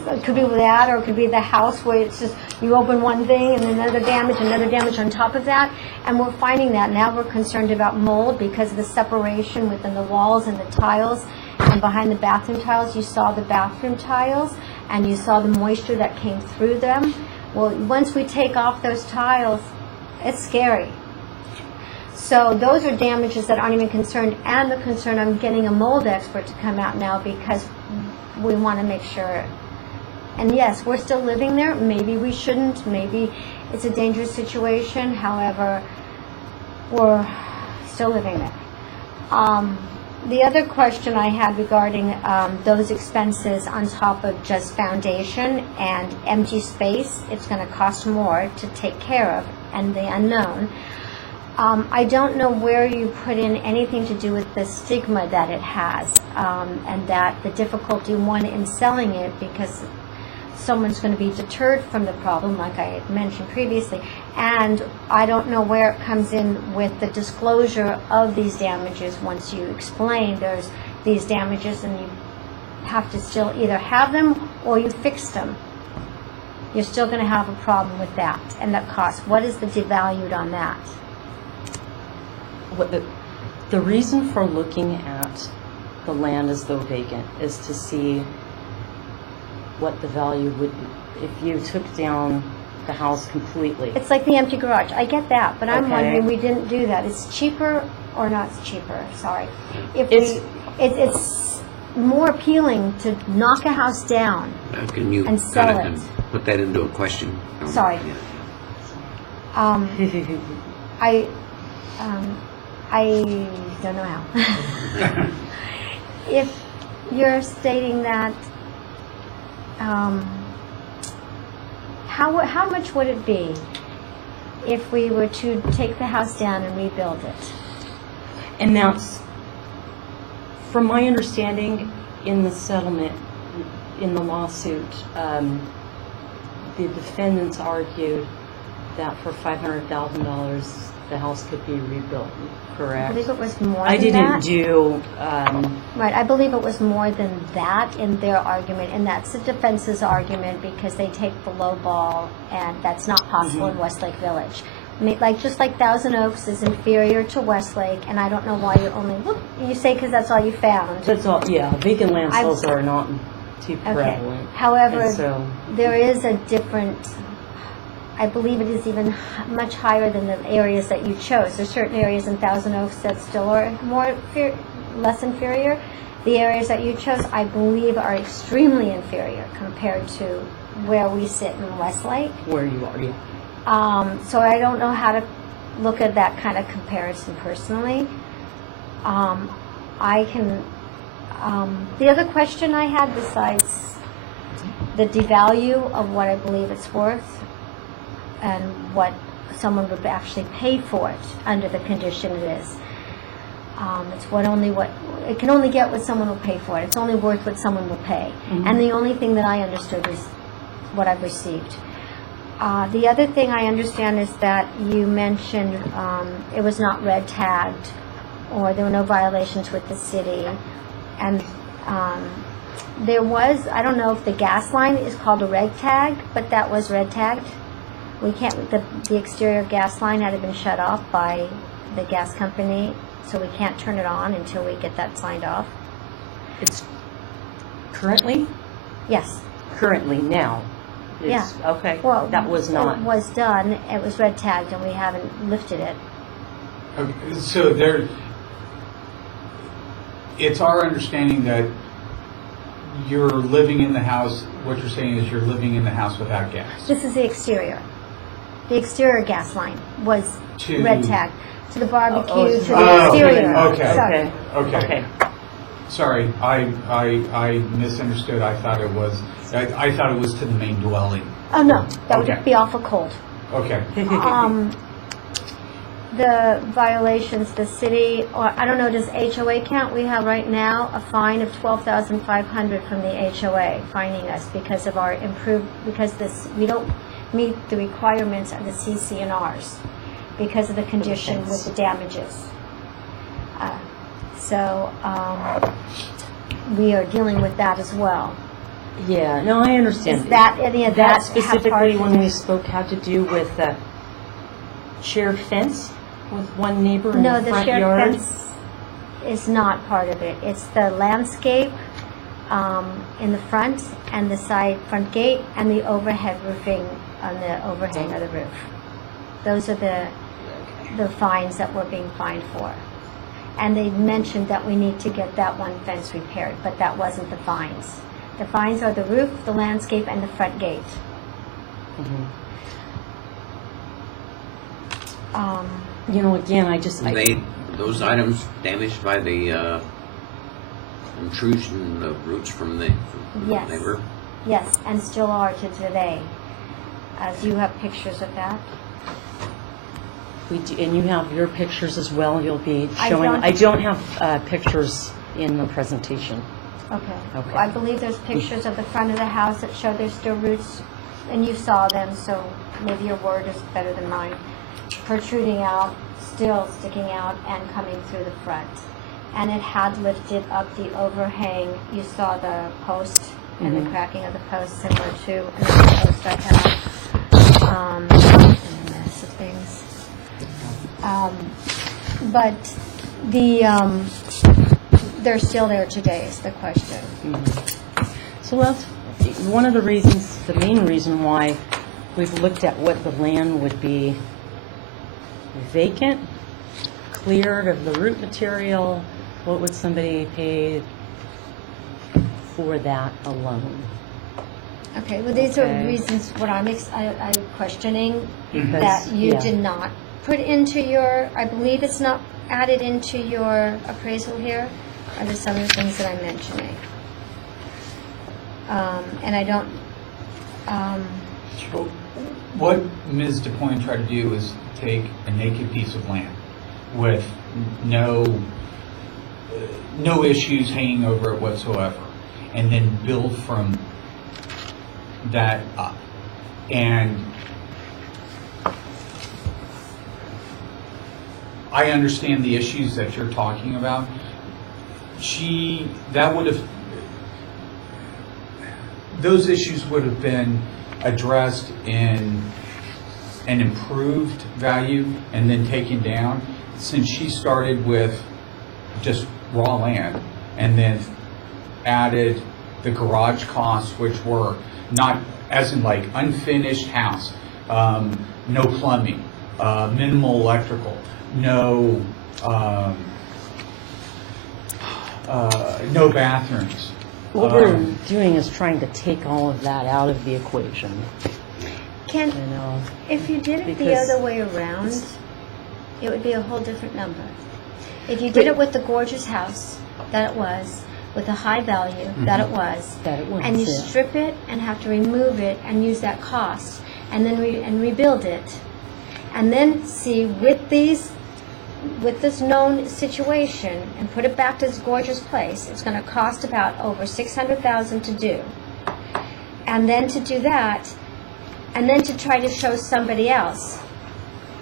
It could be that, or it could be the house where it's just, you open one thing and another damage on top of that. And we're finding that now. We're concerned about mold because of the separation within the walls and the tiles. And behind the bathroom tiles, you saw the bathroom tiles and you saw the moisture that came through them. Well, once we take off those tiles, it's scary. So those are damages that aren't even concerned, and the concern, I'm getting a mold expert to come out now because we want to make sure. And yes, we're still living there. Maybe we shouldn't. Maybe it's a dangerous situation. However, we're still living there. The other question I had regarding those expenses on top of just foundation and empty space, it's going to cost more to take care of, and the unknown. I don't know where you put in anything to do with the stigma that it has, and that the difficulty, one, in selling it because someone's going to be deterred from the problem, like I had mentioned previously, and I don't know where it comes in with the disclosure of these damages. Once you explain there's these damages and you have to still either have them or you fix them, you're still going to have a problem with that and that cost. What is the devalued on that? What the reason for looking at the land as though vacant is to see what the value would be if you took down the house completely. It's like the empty garage. I get that, but I'm Okay. wondering, we didn't do that. It's cheaper or not cheaper, sorry. It's more appealing to knock a house down. Can you And sell kind it. of put that into a question? Sorry. Yeah. I don't know how. If you're stating that, how much would it be if we were to take the house down and rebuild it? And that's, from my understanding, in the settlement, in the lawsuit, the defendants argued that for $500,000 the house could be rebuilt, I correct? believe it was more I than that. didn't do, Right, I believe it was more than that in their argument, and that's the defense's argument because they take the low ball, and that's not possible in Westlake Village. I mean, just like Thousand Oaks is inferior to Westlake, and I don't know why you say because that's all you found. that's all, yeah, vacant land I've- sales are not too Okay. prevalent. However, And so, there is a different, I believe it is even much higher than the areas that you chose. There's certain areas in Thousand Oaks that still are less inferior. The areas that you chose, I believe, are extremely inferior compared to where we sit in Westlake. where you are, yeah. So I don't know how to look at that kind of comparison personally. I can, the other question I had besides the devalue of what I believe it's worth and what someone would actually pay for it under the condition it is. It's it can only get what someone will pay for it. It's only worth what someone will pay. And the only thing that I understood is what I've received. The other thing I understand is that you mentioned it was not red tagged, or there were no violations with the city. And there was, I don't know if the gas line is called a red tag, but that was red tagged. We can't, the exterior gas line had been shut off by the gas company, so we can't turn it on until we get that signed off. It's currently now. Yeah. It's- Okay, Well, that was not. It was done, it was red tagged, and we haven't lifted it. Okay, so there, it's our understanding that you're living in the house, what you're saying is you're living in the house without gas. This is the exterior. The exterior gas line was To- red tagged to the barbecue, Oh, to it's the Oh, exterior. okay. Sorry. Okay. Sorry, I misunderstood. I thought it was to the main dwelling. Oh, no, that Okay. would be awful cold. Okay. The violations, the city, or I don't know, does HOA count? We have right now a fine of $12,500 from the HOA fining us because of our we don't meet the requirements of the CC&Rs because of the condition with the damages. So we are dealing with that as well. Yeah, no, I understand. Is that any of That that specifically, when we spoke, had to do with the shared fence with one neighbor in No, the the front shared yard? fence is not part of it. It's the landscape in the front and the side front gate and the overhead roofing on the overhang of the roof. Those are the fines that we're being fined for. And they mentioned that we need to get that one fence repaired, but that wasn't the fines. The fines are the roof, the landscape, and the front gate. You know, again, I just, Those items damaged by the intrusion of roots from the Yes. neighbor? Yes, and still are to today. Do you have pictures of that? we do, and you have your pictures as well, you'll be I showing. don't- I don't have pictures in the presentation. Okay. Okay. I believe there's pictures of the front of the house that show there's still roots, and you saw them, so maybe your word is better than mine, protruding out, still sticking out, and coming through the front. And it had lifted up the overhang. You saw the post and the cracking of the post, similar to another post I have. A mess of things. But they're still there today is the question. So that's one of the reasons, the main reason why we've looked at what the land would be vacant, cleared of the root material. What would somebody pay for that alone? Okay, well, these Okay. are reasons what I'm questioning, Because, that you yeah. did not put into your, I believe it's not added into your appraisal here, are just some of the things that I'm mentioning. And I don't, What Ms. DePoint tried to do is take a naked piece of land with no issues hanging over it whatsoever, and then build from that up. And I understand the issues that you're talking about. Those issues would have been addressed in an improved value and then taken down. Since she started with just raw land and then added the garage costs, which were not, as in like unfinished house, no plumbing, minimal electrical, no bathrooms. What we're doing is trying to take all of that out of the equation, can, you know. if you did it the Because- other way around, it would be a whole different number. If you did it with the gorgeous house that it was, with the high value that it was, That it was, and you yeah. strip it and have to remove it and use that cost, and then rebuild it, and then see with this known situation and put it back to this gorgeous place, it's going to cost about over $600,000 to do. And then to do that, and then to try to show somebody else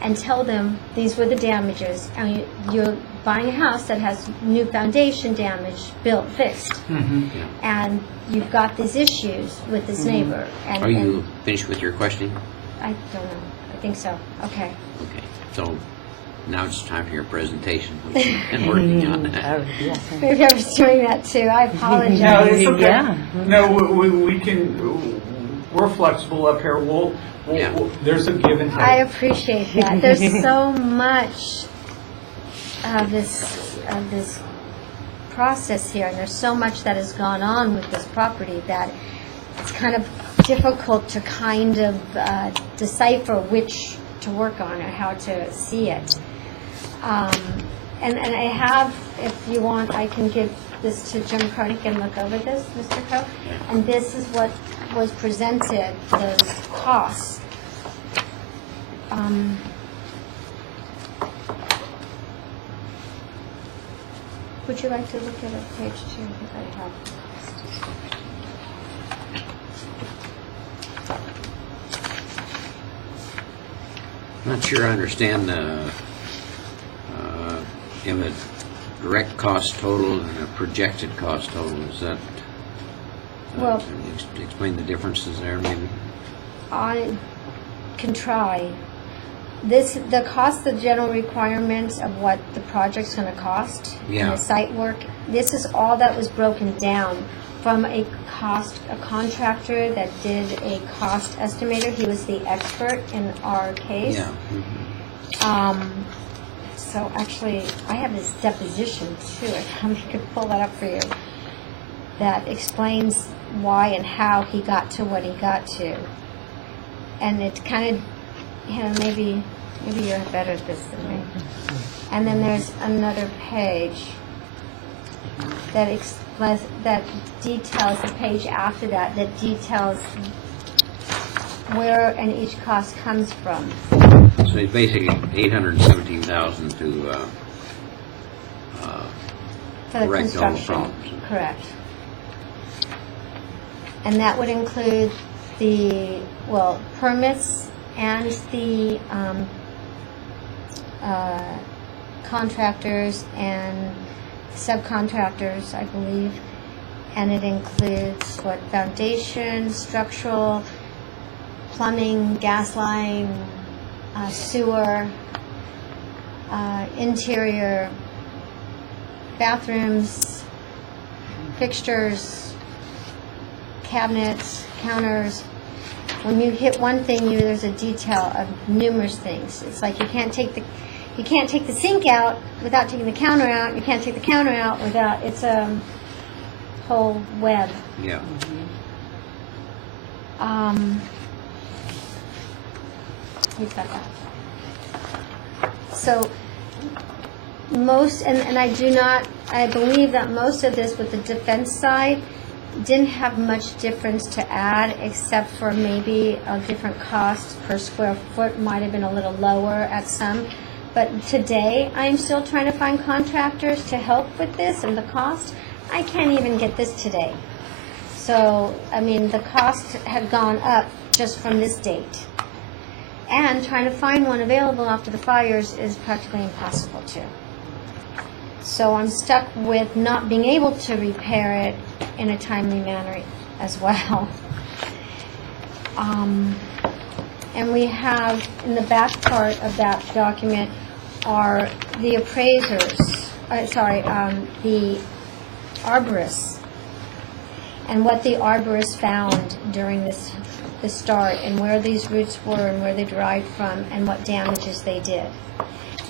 and tell them these were the damages, and you're buying a house that has new foundation damage, built, fixed. And you've got these issues with this neighbor. And, Are you finished with your questioning? I don't know. I think so. Okay. Okay, so now it's time for your presentation, which you've been working on that. Maybe I was doing that too. I No, apologize. it's okay. Yeah. No, we can, we're flexible up here. Yeah. There's a give and take. I appreciate that. There's so much of this process here, and there's so much that has gone on with this property that it's kind of difficult to kind of decipher which to work on or how to see it. And I have, if you want, I can give this to Jim Crow. You can look over this, Mr. Crow. And this is what was presented, those costs. Would you like to look at page 2? I think I have. I'm not sure I understand in the direct cost total and a projected cost total. Is that, Well- can you explain the differences there maybe? I can try. The cost, the general requirements of what the project's gonna cost, and Yeah. the site work, this is all that was broken down from a contractor that did a cost estimator. He was the expert in our case. Yeah. So actually, I have his deposition too, I could pull that up for you, that explains why and how he got to what he got to. And it kind of, maybe you're better at this than me. And then there's another page that explains, that details, the page after that, that details where and each cost comes from. So it's basically 817,000 to For the correct all the construction. problems. Correct. And that would include the, permits and the contractors and subcontractors, I believe. And it includes foundation, structural, plumbing, gas line, sewer, interior, bathrooms, fixtures, cabinets, counters. When you hit one thing, there's a detail of numerous things. It's like you can't take the sink out without taking the counter out. You can't take the counter out without, it's a whole web. Yeah. You've got that. So most, and I believe that most of this with the defense side didn't have much difference to add, except for maybe a different cost per square foot might have been a little lower at some. But today, I'm still trying to find contractors to help with this and the cost. I can't even get this today. So, I mean, the cost had gone up just from this date. And trying to find one available after the fires is practically impossible too. So I'm stuck with not being able to repair it in a timely manner as well. And we have, in the back part of that document, are the appraisers, the arborists, and what the arborists found during the start, and where these roots were and where they derived from, and what damages they did.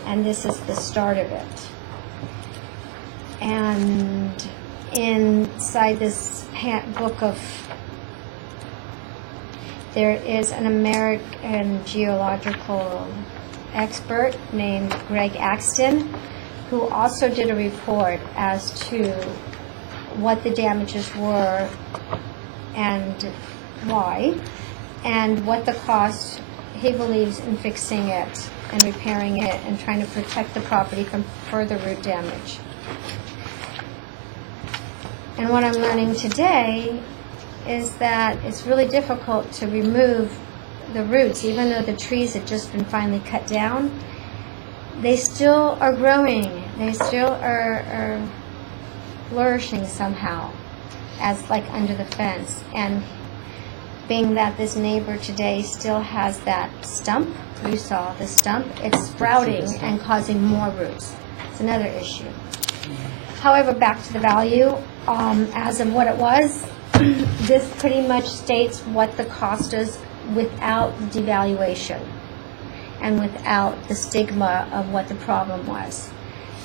And this is the start of it. And inside this book of, there is an American geological expert named Greg Axton, who also did a report as to what the damages were and why, and what the cost he believes in fixing it and repairing it and trying to protect the property from further root damage. And what I'm learning today is that it's really difficult to remove the roots, even though the trees had just been finally cut down. They still are growing. They still are flourishing somehow, as like under the fence. And being that this neighbor today still has that stump, you saw the stump, it's sprouting and causing more roots. It's another issue. However, back to the value, as of what it was, this pretty much states what the cost is without devaluation and without the stigma of what the problem was.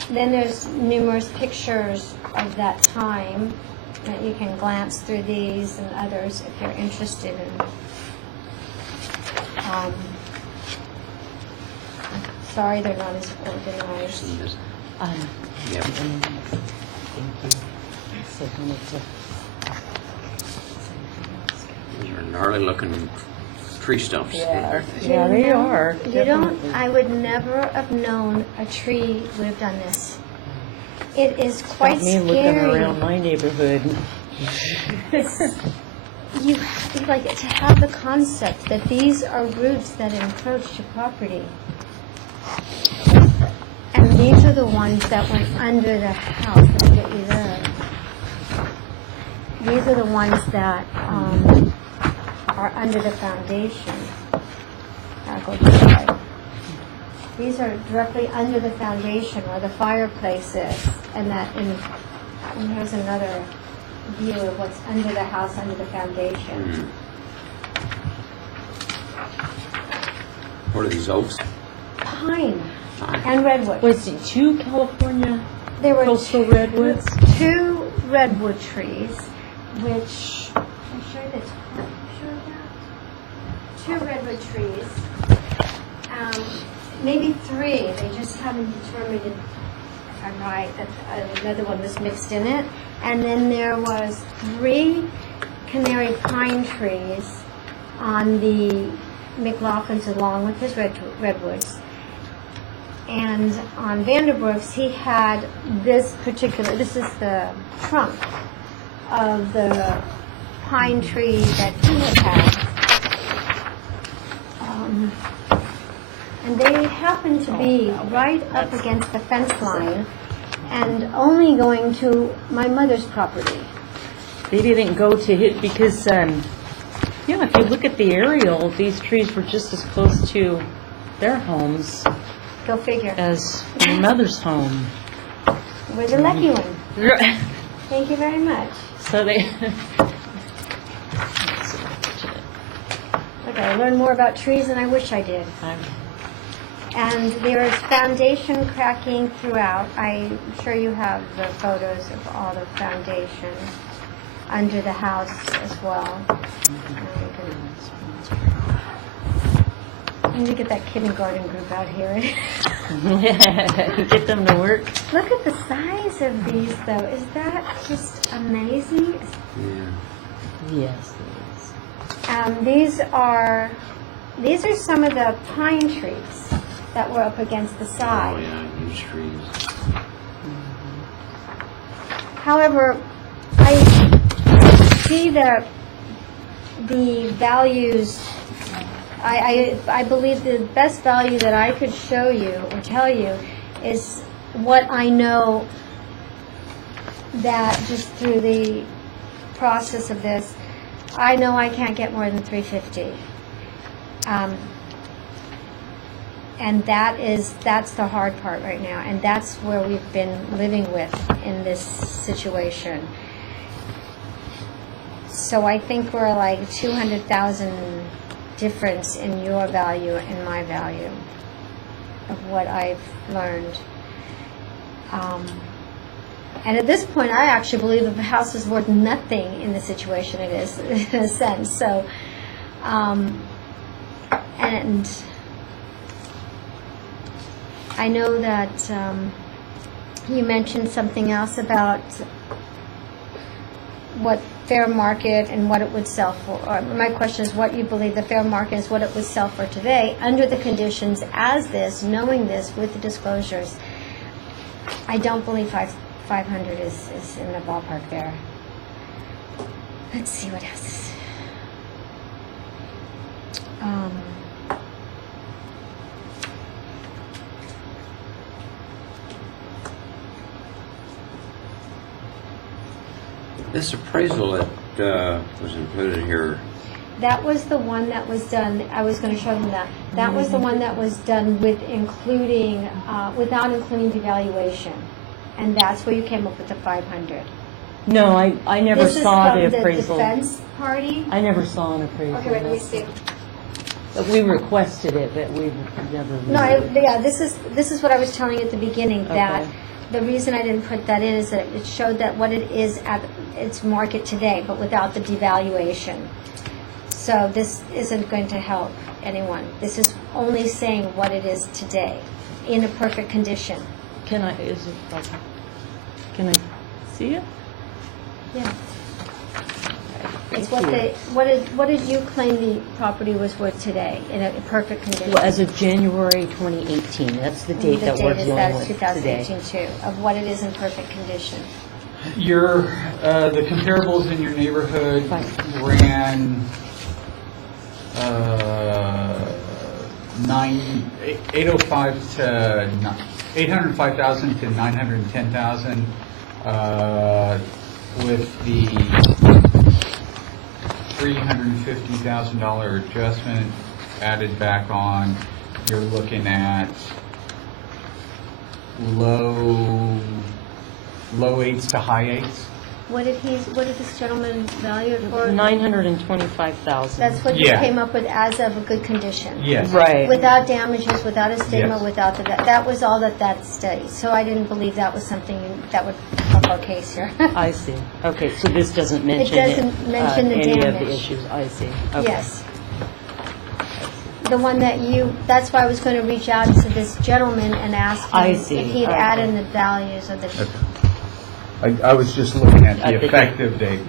Then there's numerous pictures of that time that you can glance through these and others if you're interested in. Sorry, they're not as organized. Yep. Thank you. So how much, Those are gnarly looking tree stumps. yeah, they are. You don't, definitely. I would never have known a tree would have done this. It is quite Got me looking scary. around my neighborhood. You like to have the concept that these are roots that encroach your property. And these are the ones that went under the house. Let me get you there. These are the ones that are under the foundation. I'll go this way. These are directly under the foundation where the fireplace is, and here's another view of what's under the house, under the foundation. What are these, oaks? Pine and redwood. Was it 2 California There were coastal redwoods? two redwood trees, which I'm sure that. Sure of that? 2 redwood trees. Maybe 3. They just haven't determined if I'm right that another one was mixed in it. And then there was 3 canary pine trees on the McLaughlin's along with his redwoods. And on Vanderbrook's, he had this is the trunk of the pine tree that he had. And they happened to be right up against the fence line and only going to my mother's property. They didn't go to hit because, if you look at the aerial, these trees were just as close to their homes Go figure. as my mother's home. We're the lucky one. Thank you very much. So they. Okay, I learned more about trees than I wish I did. And there is foundation cracking throughout. I'm sure you have the photos of all the foundation under the house as well. I need to get that kindergarten group out here. Get them to work. Look at the size of these, though. Is that just amazing? Yeah. Yes, These are some of the pine trees that were up against the Oh, side. yeah, huge trees. However, I see the values. I believe the best value that I could show you or tell you is what I know that just through the process of this, I know I can't get more than $350. And that's the hard part right now, and that's where we've been living with in this situation. So I think we're like 200,000 difference in your value and my value of what I've learned. And at this point, I actually believe that the house is worth nothing in the situation it is, in a sense. So, and I know that you mentioned something else about what fair market and what it would sell for. Or my question is what you believe the fair market is, what it would sell for today, under the conditions as this, knowing this, with the disclosures. I don't believe 500 is in the ballpark there. Let's see what else. This appraisal that was included here, That was the one that was done, I was going to show them that. That was the one that was done with including, without including devaluation. And that's where you came up with the 500. No, I never saw the This is from the appraisal. defense party? I never saw an appraisal. Okay, wait, let me see. We requested it, but we've never. No, yeah, this is what I was telling you at the beginning, that Okay. the reason I didn't put that in is that it showed that what it is at its market today, but without the devaluation. So this isn't going to help anyone. This is only saying what it is today, in a perfect condition. Can I, is it, okay. Can I see it? Yeah. It's Thank what you. what did you claim the property was worth today, in a perfect condition? Well, as of January 2018, that's the date that we're dealing with today. 2018 too, of what it is in perfect condition. Your, the comparables in your neighborhood Right. ran 805,000 to 910,000, with the $350,000 adjustment added back on. You're looking at low eights to high eights. What did this gentleman value it for? 925,000. That's what you Yeah. came up with as of a good condition? Yes. Right. Without damages, without a stigma, Yes. without that was all that study. So I didn't believe that was something that would help our case here. I see. Okay, so this doesn't mention doesn't mention the any of the damage. issues. I see. Okay. Yes. The one that that's why I was going to reach out to this gentleman and ask I him see. if he'd Okay. add in the values of the, I was just looking at At the the effective date.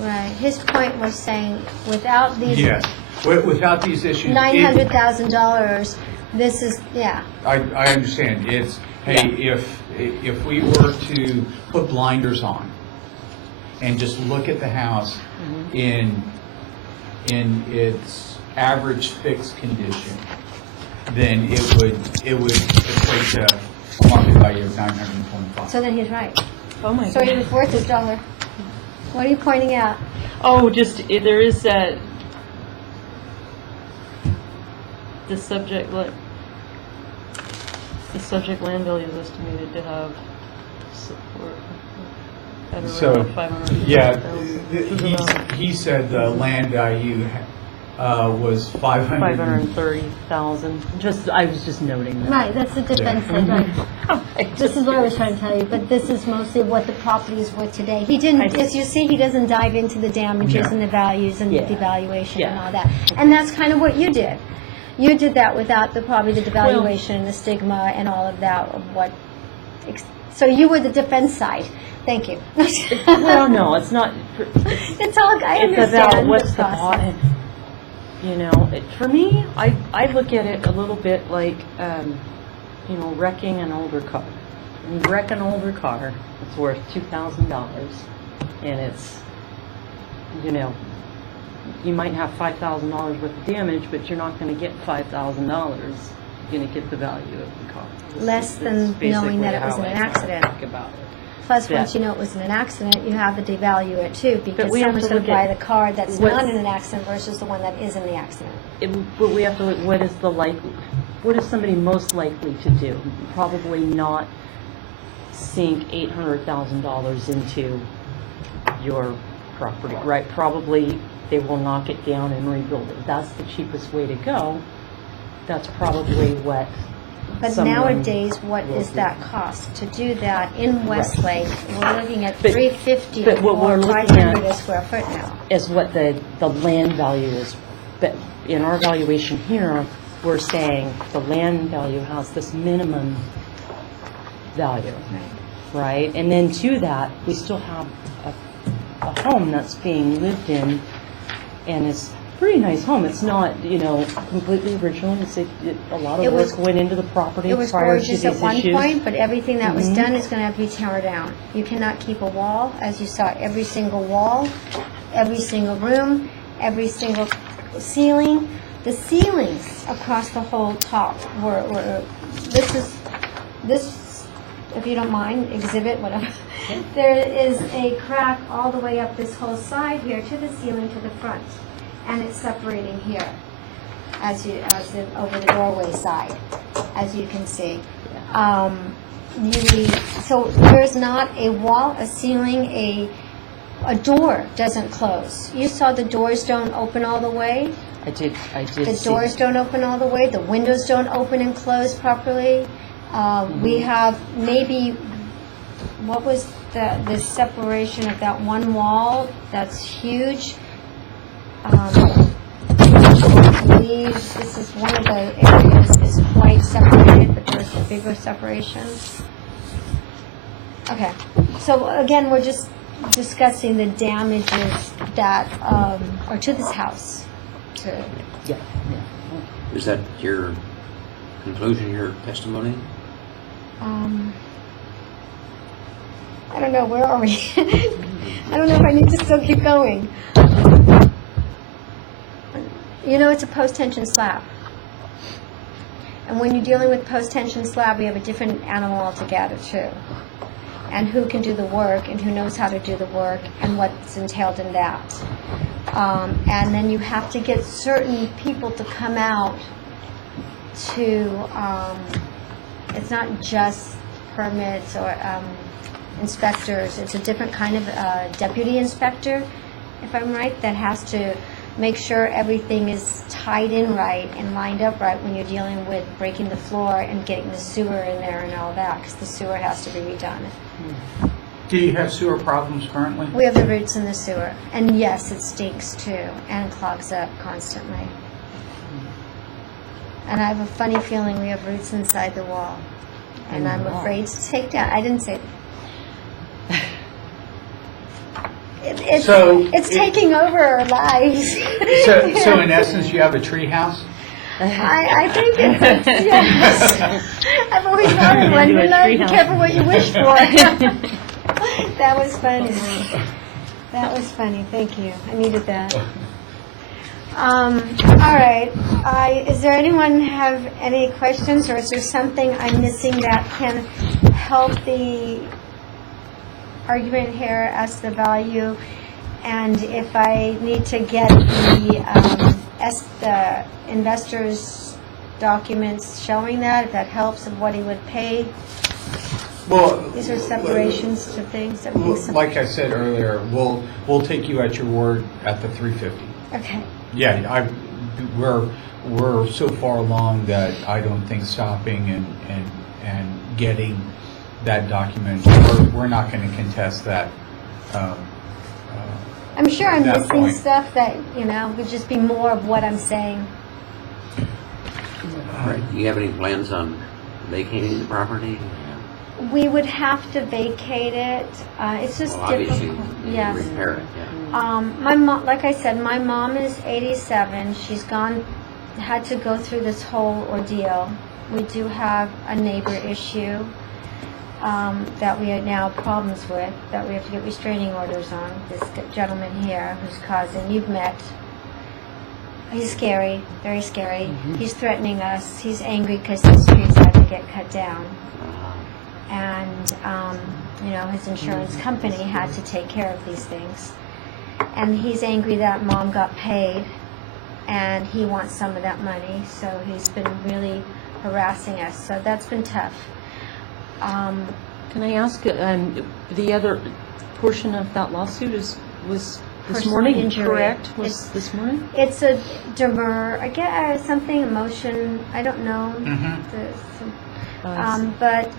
right. His point was saying, without these Yes, without these issues. $900,000, this is, yeah. I understand. It's, hey, if we were to put blinders on and just look at the house in its average fixed condition, then it would equate to a market value of 925. So then he's right. Oh my So he God. was worth his dollar. What are you pointing out? Oh, just there is that. The subject land value is estimated to have support at So, around 500. yeah, he said the land value was 500. 530,000. I was just noting that. Right, that's the defense side, right. This is what I was trying to tell you, but this is mostly what the property is worth today. He didn't, I see. as you see, he doesn't dive into the damages No. and the values and the Yeah. devaluation and Yeah. all that. And that's kind of what you did. You did that without probably the devaluation and the stigma and all of that of what, so you were the defense side. Thank you. Well, no, it's not. It's all, I It's understand about what's the the process. You know, for me, I look at it a little bit like, wrecking an older car. When you wreck an older car, it's worth $2,000, and it's, you might have $5,000 worth of damage, but you're not going to get $5,000. You're going to get the value of the car. Less than That's knowing that it basically was how an I accident. think about it. Plus, Yeah. once you know it was an accident, you have to devalue it too, because we have someone's to going to look buy at the car that's what's- not in an accident versus the one that is in the accident. But we have to look, what is somebody most likely to do? Probably not sink $800,000 into your property, right? Probably they will knock it down and rebuild it. That's the cheapest way to go. That's probably what But someone nowadays, what will is do. that cost? To do that in Westlake, we're looking at But- $350 but what or we're looking $500 at- a square foot now. is what the land value is. But in our valuation here, we're saying the land value has this minimum value, right? And then to that, we still have a home that's being lived in, and it's a pretty nice home. It's not, completely original. A lot of It was- work went into the property It was prior to gorgeous these at one issues. point, but everything that was Mhm. done is going to have to be torn down. You cannot keep a wall, as you saw, every single wall, every single room, every single ceiling. The ceilings across the whole top were this, if you don't mind, exhibit, whatever. There is a crack all the way up this whole side here to the ceiling to the front, and it's separating here, over the doorway side, as you can see. So there's not a wall, a ceiling, a door doesn't close. You saw the doors don't open all the way. I did The see doors don't open all the way, the windows don't open and close properly. We have maybe, what was the separation of that one wall? That's huge. I believe this is one of the areas is quite separated, but there's a bigger separation. Okay, so again, we're just discussing the damages that are to this house. Yeah. Is that your conclusion, your testimony? I don't know, where are we? I don't know if I need to still keep going. It's a post-tension slab. And when you're dealing with post-tension slab, we have a different animal altogether, too. And who can do the work, and who knows how to do the work, and what's entailed in that. And then you have to get certain people to come out to, it's not just permits or inspectors, it's a different kind of deputy inspector, if I'm right, that has to make sure everything is tied in right and lined up right when you're dealing with breaking the floor and getting the sewer in there and all that, because the sewer has to be redone. Do you have sewer problems currently? We have the roots in the sewer, and yes, it stinks too, and clogs up constantly. And I have a funny feeling we have roots inside the wall, and I'm afraid to take down. I didn't say. It's taking over our lives. So in essence, you have a tree house? I think it's, yes. I've always wanted one, Do a but not be treehouse. careful what you wish for. That was funny. That was funny, thank you. I needed that. All right, is there anyone have any questions, or is there something I'm missing that can help the argument here as to the value? And if I need to get the investor's documents showing that, if that helps, of what he would pay? Well, These are separations to things that we. like I said earlier, we'll take you at your word at the 350. Okay. Yeah, we're so far along that I don't think stopping and getting that document, we're not going to contest that. I'm sure I'm that missing point. stuff that, would just be more of what I'm saying. All right. Do you have any plans on vacating the property? We would have to vacate it. It's just Well, obviously, difficult. you Yes. repair it, yeah. My mom, like I said, my mom is 87. She's had to go through this whole ordeal. We do have a neighbor issue that we have now problems with, that we have to get restraining orders on. This gentleman here who's causing, you've met. He's scary, very scary. He's threatening us. He's angry because his trees had to get cut down. And, his insurance company had to take care of these things. And he's angry that mom got paid, and he wants some of that money, so he's been really harassing us. So that's been tough. Can I ask, the other portion of that lawsuit was this Personal morning, injury. correct? Was It's- this morning? It's a demur, I get something, emotion, I don't know. But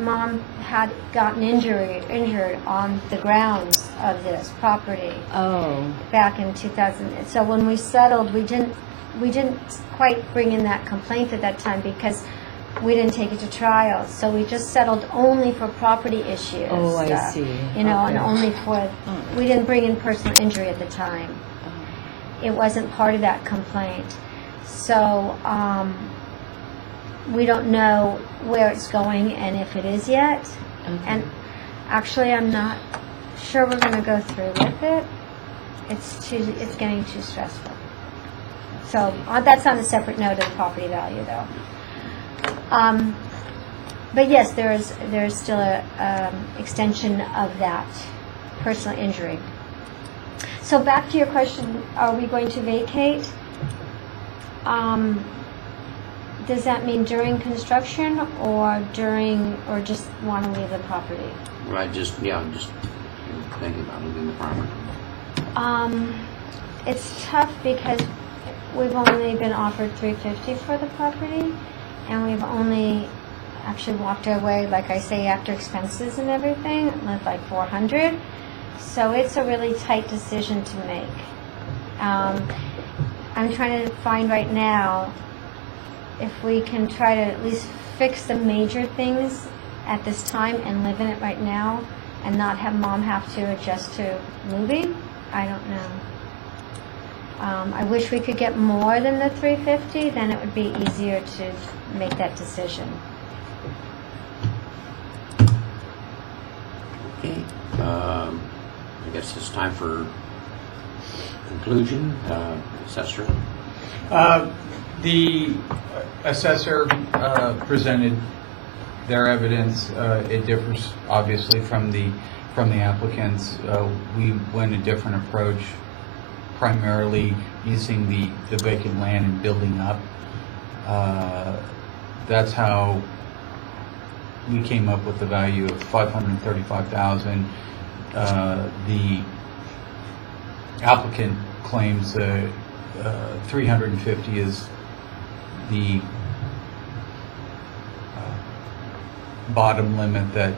mom had gotten injured on the grounds of this property Oh, back in 2000. So when we settled, we didn't quite bring in that complaint at that time, because we didn't take it to trial, so we just settled only for property issues. Oh, I see. You know, and Okay. only for, we didn't bring in personal injury at the time. It wasn't part of that complaint. So, we don't know where it's going and if it is yet. And actually, I'm not sure we're gonna go through with it. It's getting too stressful. So, that's on a separate note of the property value, though. But yes, there's still a extension of that personal injury. So back to your question, are we going to vacate? Does that mean during construction or just want to leave the property? Right, just thinking about leaving the property. It's tough because we've only been offered $350 for the property, and we've only actually walked our way, like I say, after expenses and everything, with like $400. So it's a really tight decision to make. I'm trying to find right now if we can try to at least fix the major things at this time and live in it right now and not have mom have to adjust to moving. I don't know. I wish we could get more than the $350, then it would be easier to make that decision. Okay, I guess it's time for conclusion. Assessor? The assessor presented their evidence. It differs obviously from the applicants. We went a different approach, primarily using the vacant land and building up. That's how we came up with the value of $535,000. The applicant claims $350,000 is the bottom limit that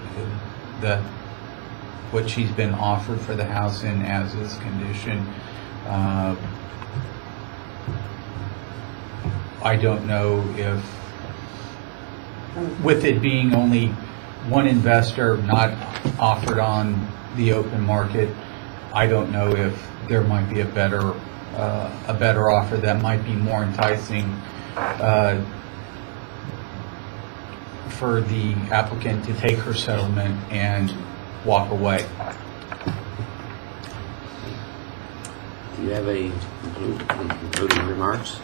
what she's been offered for the house in as is condition. I don't know if, with it being only one investor, not offered on the open market, I don't know if there might be a better offer that might be more enticing for the applicant to take her settlement and walk away. Do you have any concluding remarks?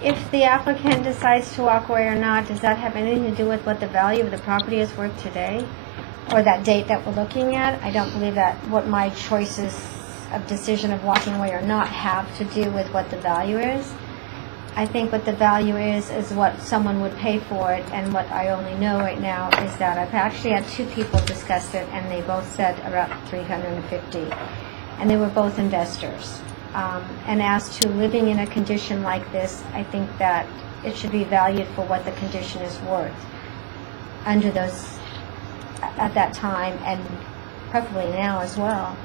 If the applicant decides to walk away or not, does that have anything to do with what the value of the property is worth today? Or that date that we're looking at? I don't believe that what my choices of decision of walking away or not have to do with what the value is. I think what the value is what someone would pay for it, and what I only know right now is that I've actually had two people discuss it, and they both said about $350, and they were both investors. And as to living in a condition like this, I think that it should be valued for what the condition is worth under those, at that time, and preferably now as well.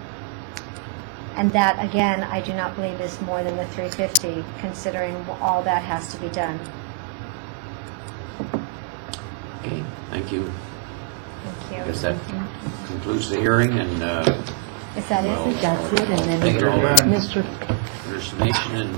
And that, again, I do not believe is more than the $350, considering all that has to be done. Okay, thank you. Thank you. I guess that concludes the hearing, and Is that it? That's it, and then Thank you all. Mr. your summation, and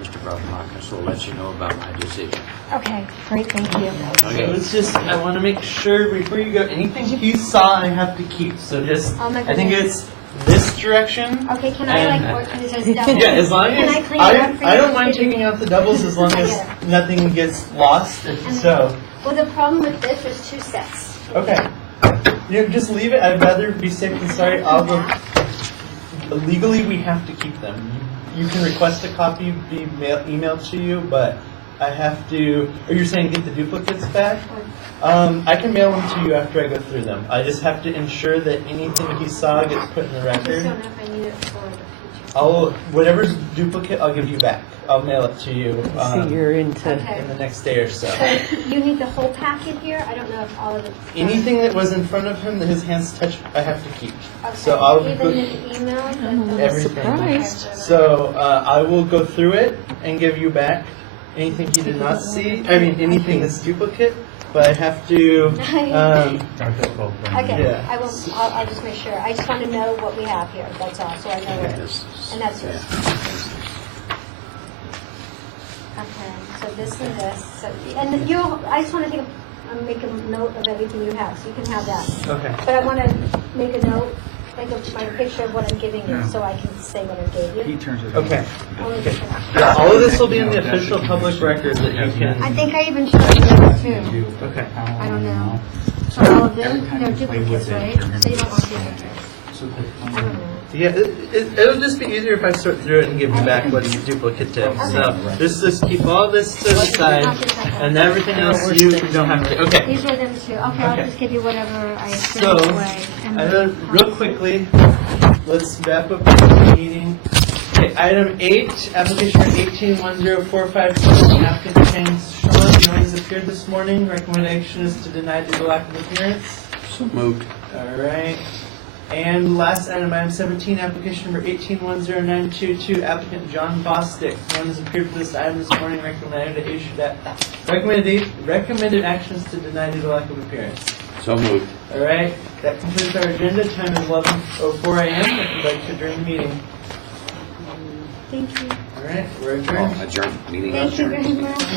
Mr. Brodmarkus will let you know about my decision. Okay, great, thank you. So Okay. it's just, I want to make sure before you go, anything he saw I have to keep. So just, Oh my I think goodness. it's this direction. Okay, can I And- work this as double? Yeah, as long Can as I clean it up for you? I don't mind taking out the doubles as long as Yeah. nothing gets lost. So Well, the problem with this is two sets. okay, just leave it. I'd rather be safe than sorry. I'll go. Legally, we have to keep them. You can request a copy be emailed to you, but I have to. Or you're saying get the duplicates back? I can mail them to you after I go through them. I just have to ensure that anything he saw gets put in the I just record. don't know if I need it for the future. whatever's duplicate, I'll give you back. I'll mail it to you See, you're into, Okay. in the next day or so. So you need the whole packet here? I don't know if all of it. Anything that was in front of him that his hands touched, I have to keep. Okay. So I'll Even put the email? everything. surprised. So I will go through it and give you back anything he did not see. I mean, anything that's duplicate. But I have to. Okay, Yeah. I'll just make sure. I just want to know what we have here, that's all, so I know it. And that's yours. Okay, so this and this, so, and you, I just want to make a note of everything you have, so you can have that. Okay. But I want to make a note, like my picture of what I'm giving you, so I can say what I gave He you. turns it. Okay. Only Okay. for that. Yeah, all of this will be in the official public record that you I can. think I even showed you that too. Okay. I don't know. So all of them, they're duplicates, right? So you don't want duplicates. I don't know. Yeah, it'll just be easier if I sort through it and give you back what's duplicative. So just keep all this to the side, and everything else you don't have to. Okay. These are them too. Okay, I'll Okay. just give you whatever I So, sent away. And real quickly, let's wrap up the meeting. Okay, item 8, application for 181045, applicant James Sean, you know he's appeared this morning. Recommendation is to deny due to lack of appearance. So moved. All right. And last item, item 17, application number 181092, applicant John Bostic. No one has appeared for this item this morning. Recommended actions to deny due to lack of appearance. So moved. All right, that concludes our agenda. Time is 11:04 a.m. If you'd like to adjourn the meeting. thank you. All right, we're adjourned. Adjourned. Meeting Thank you adjourned. very much.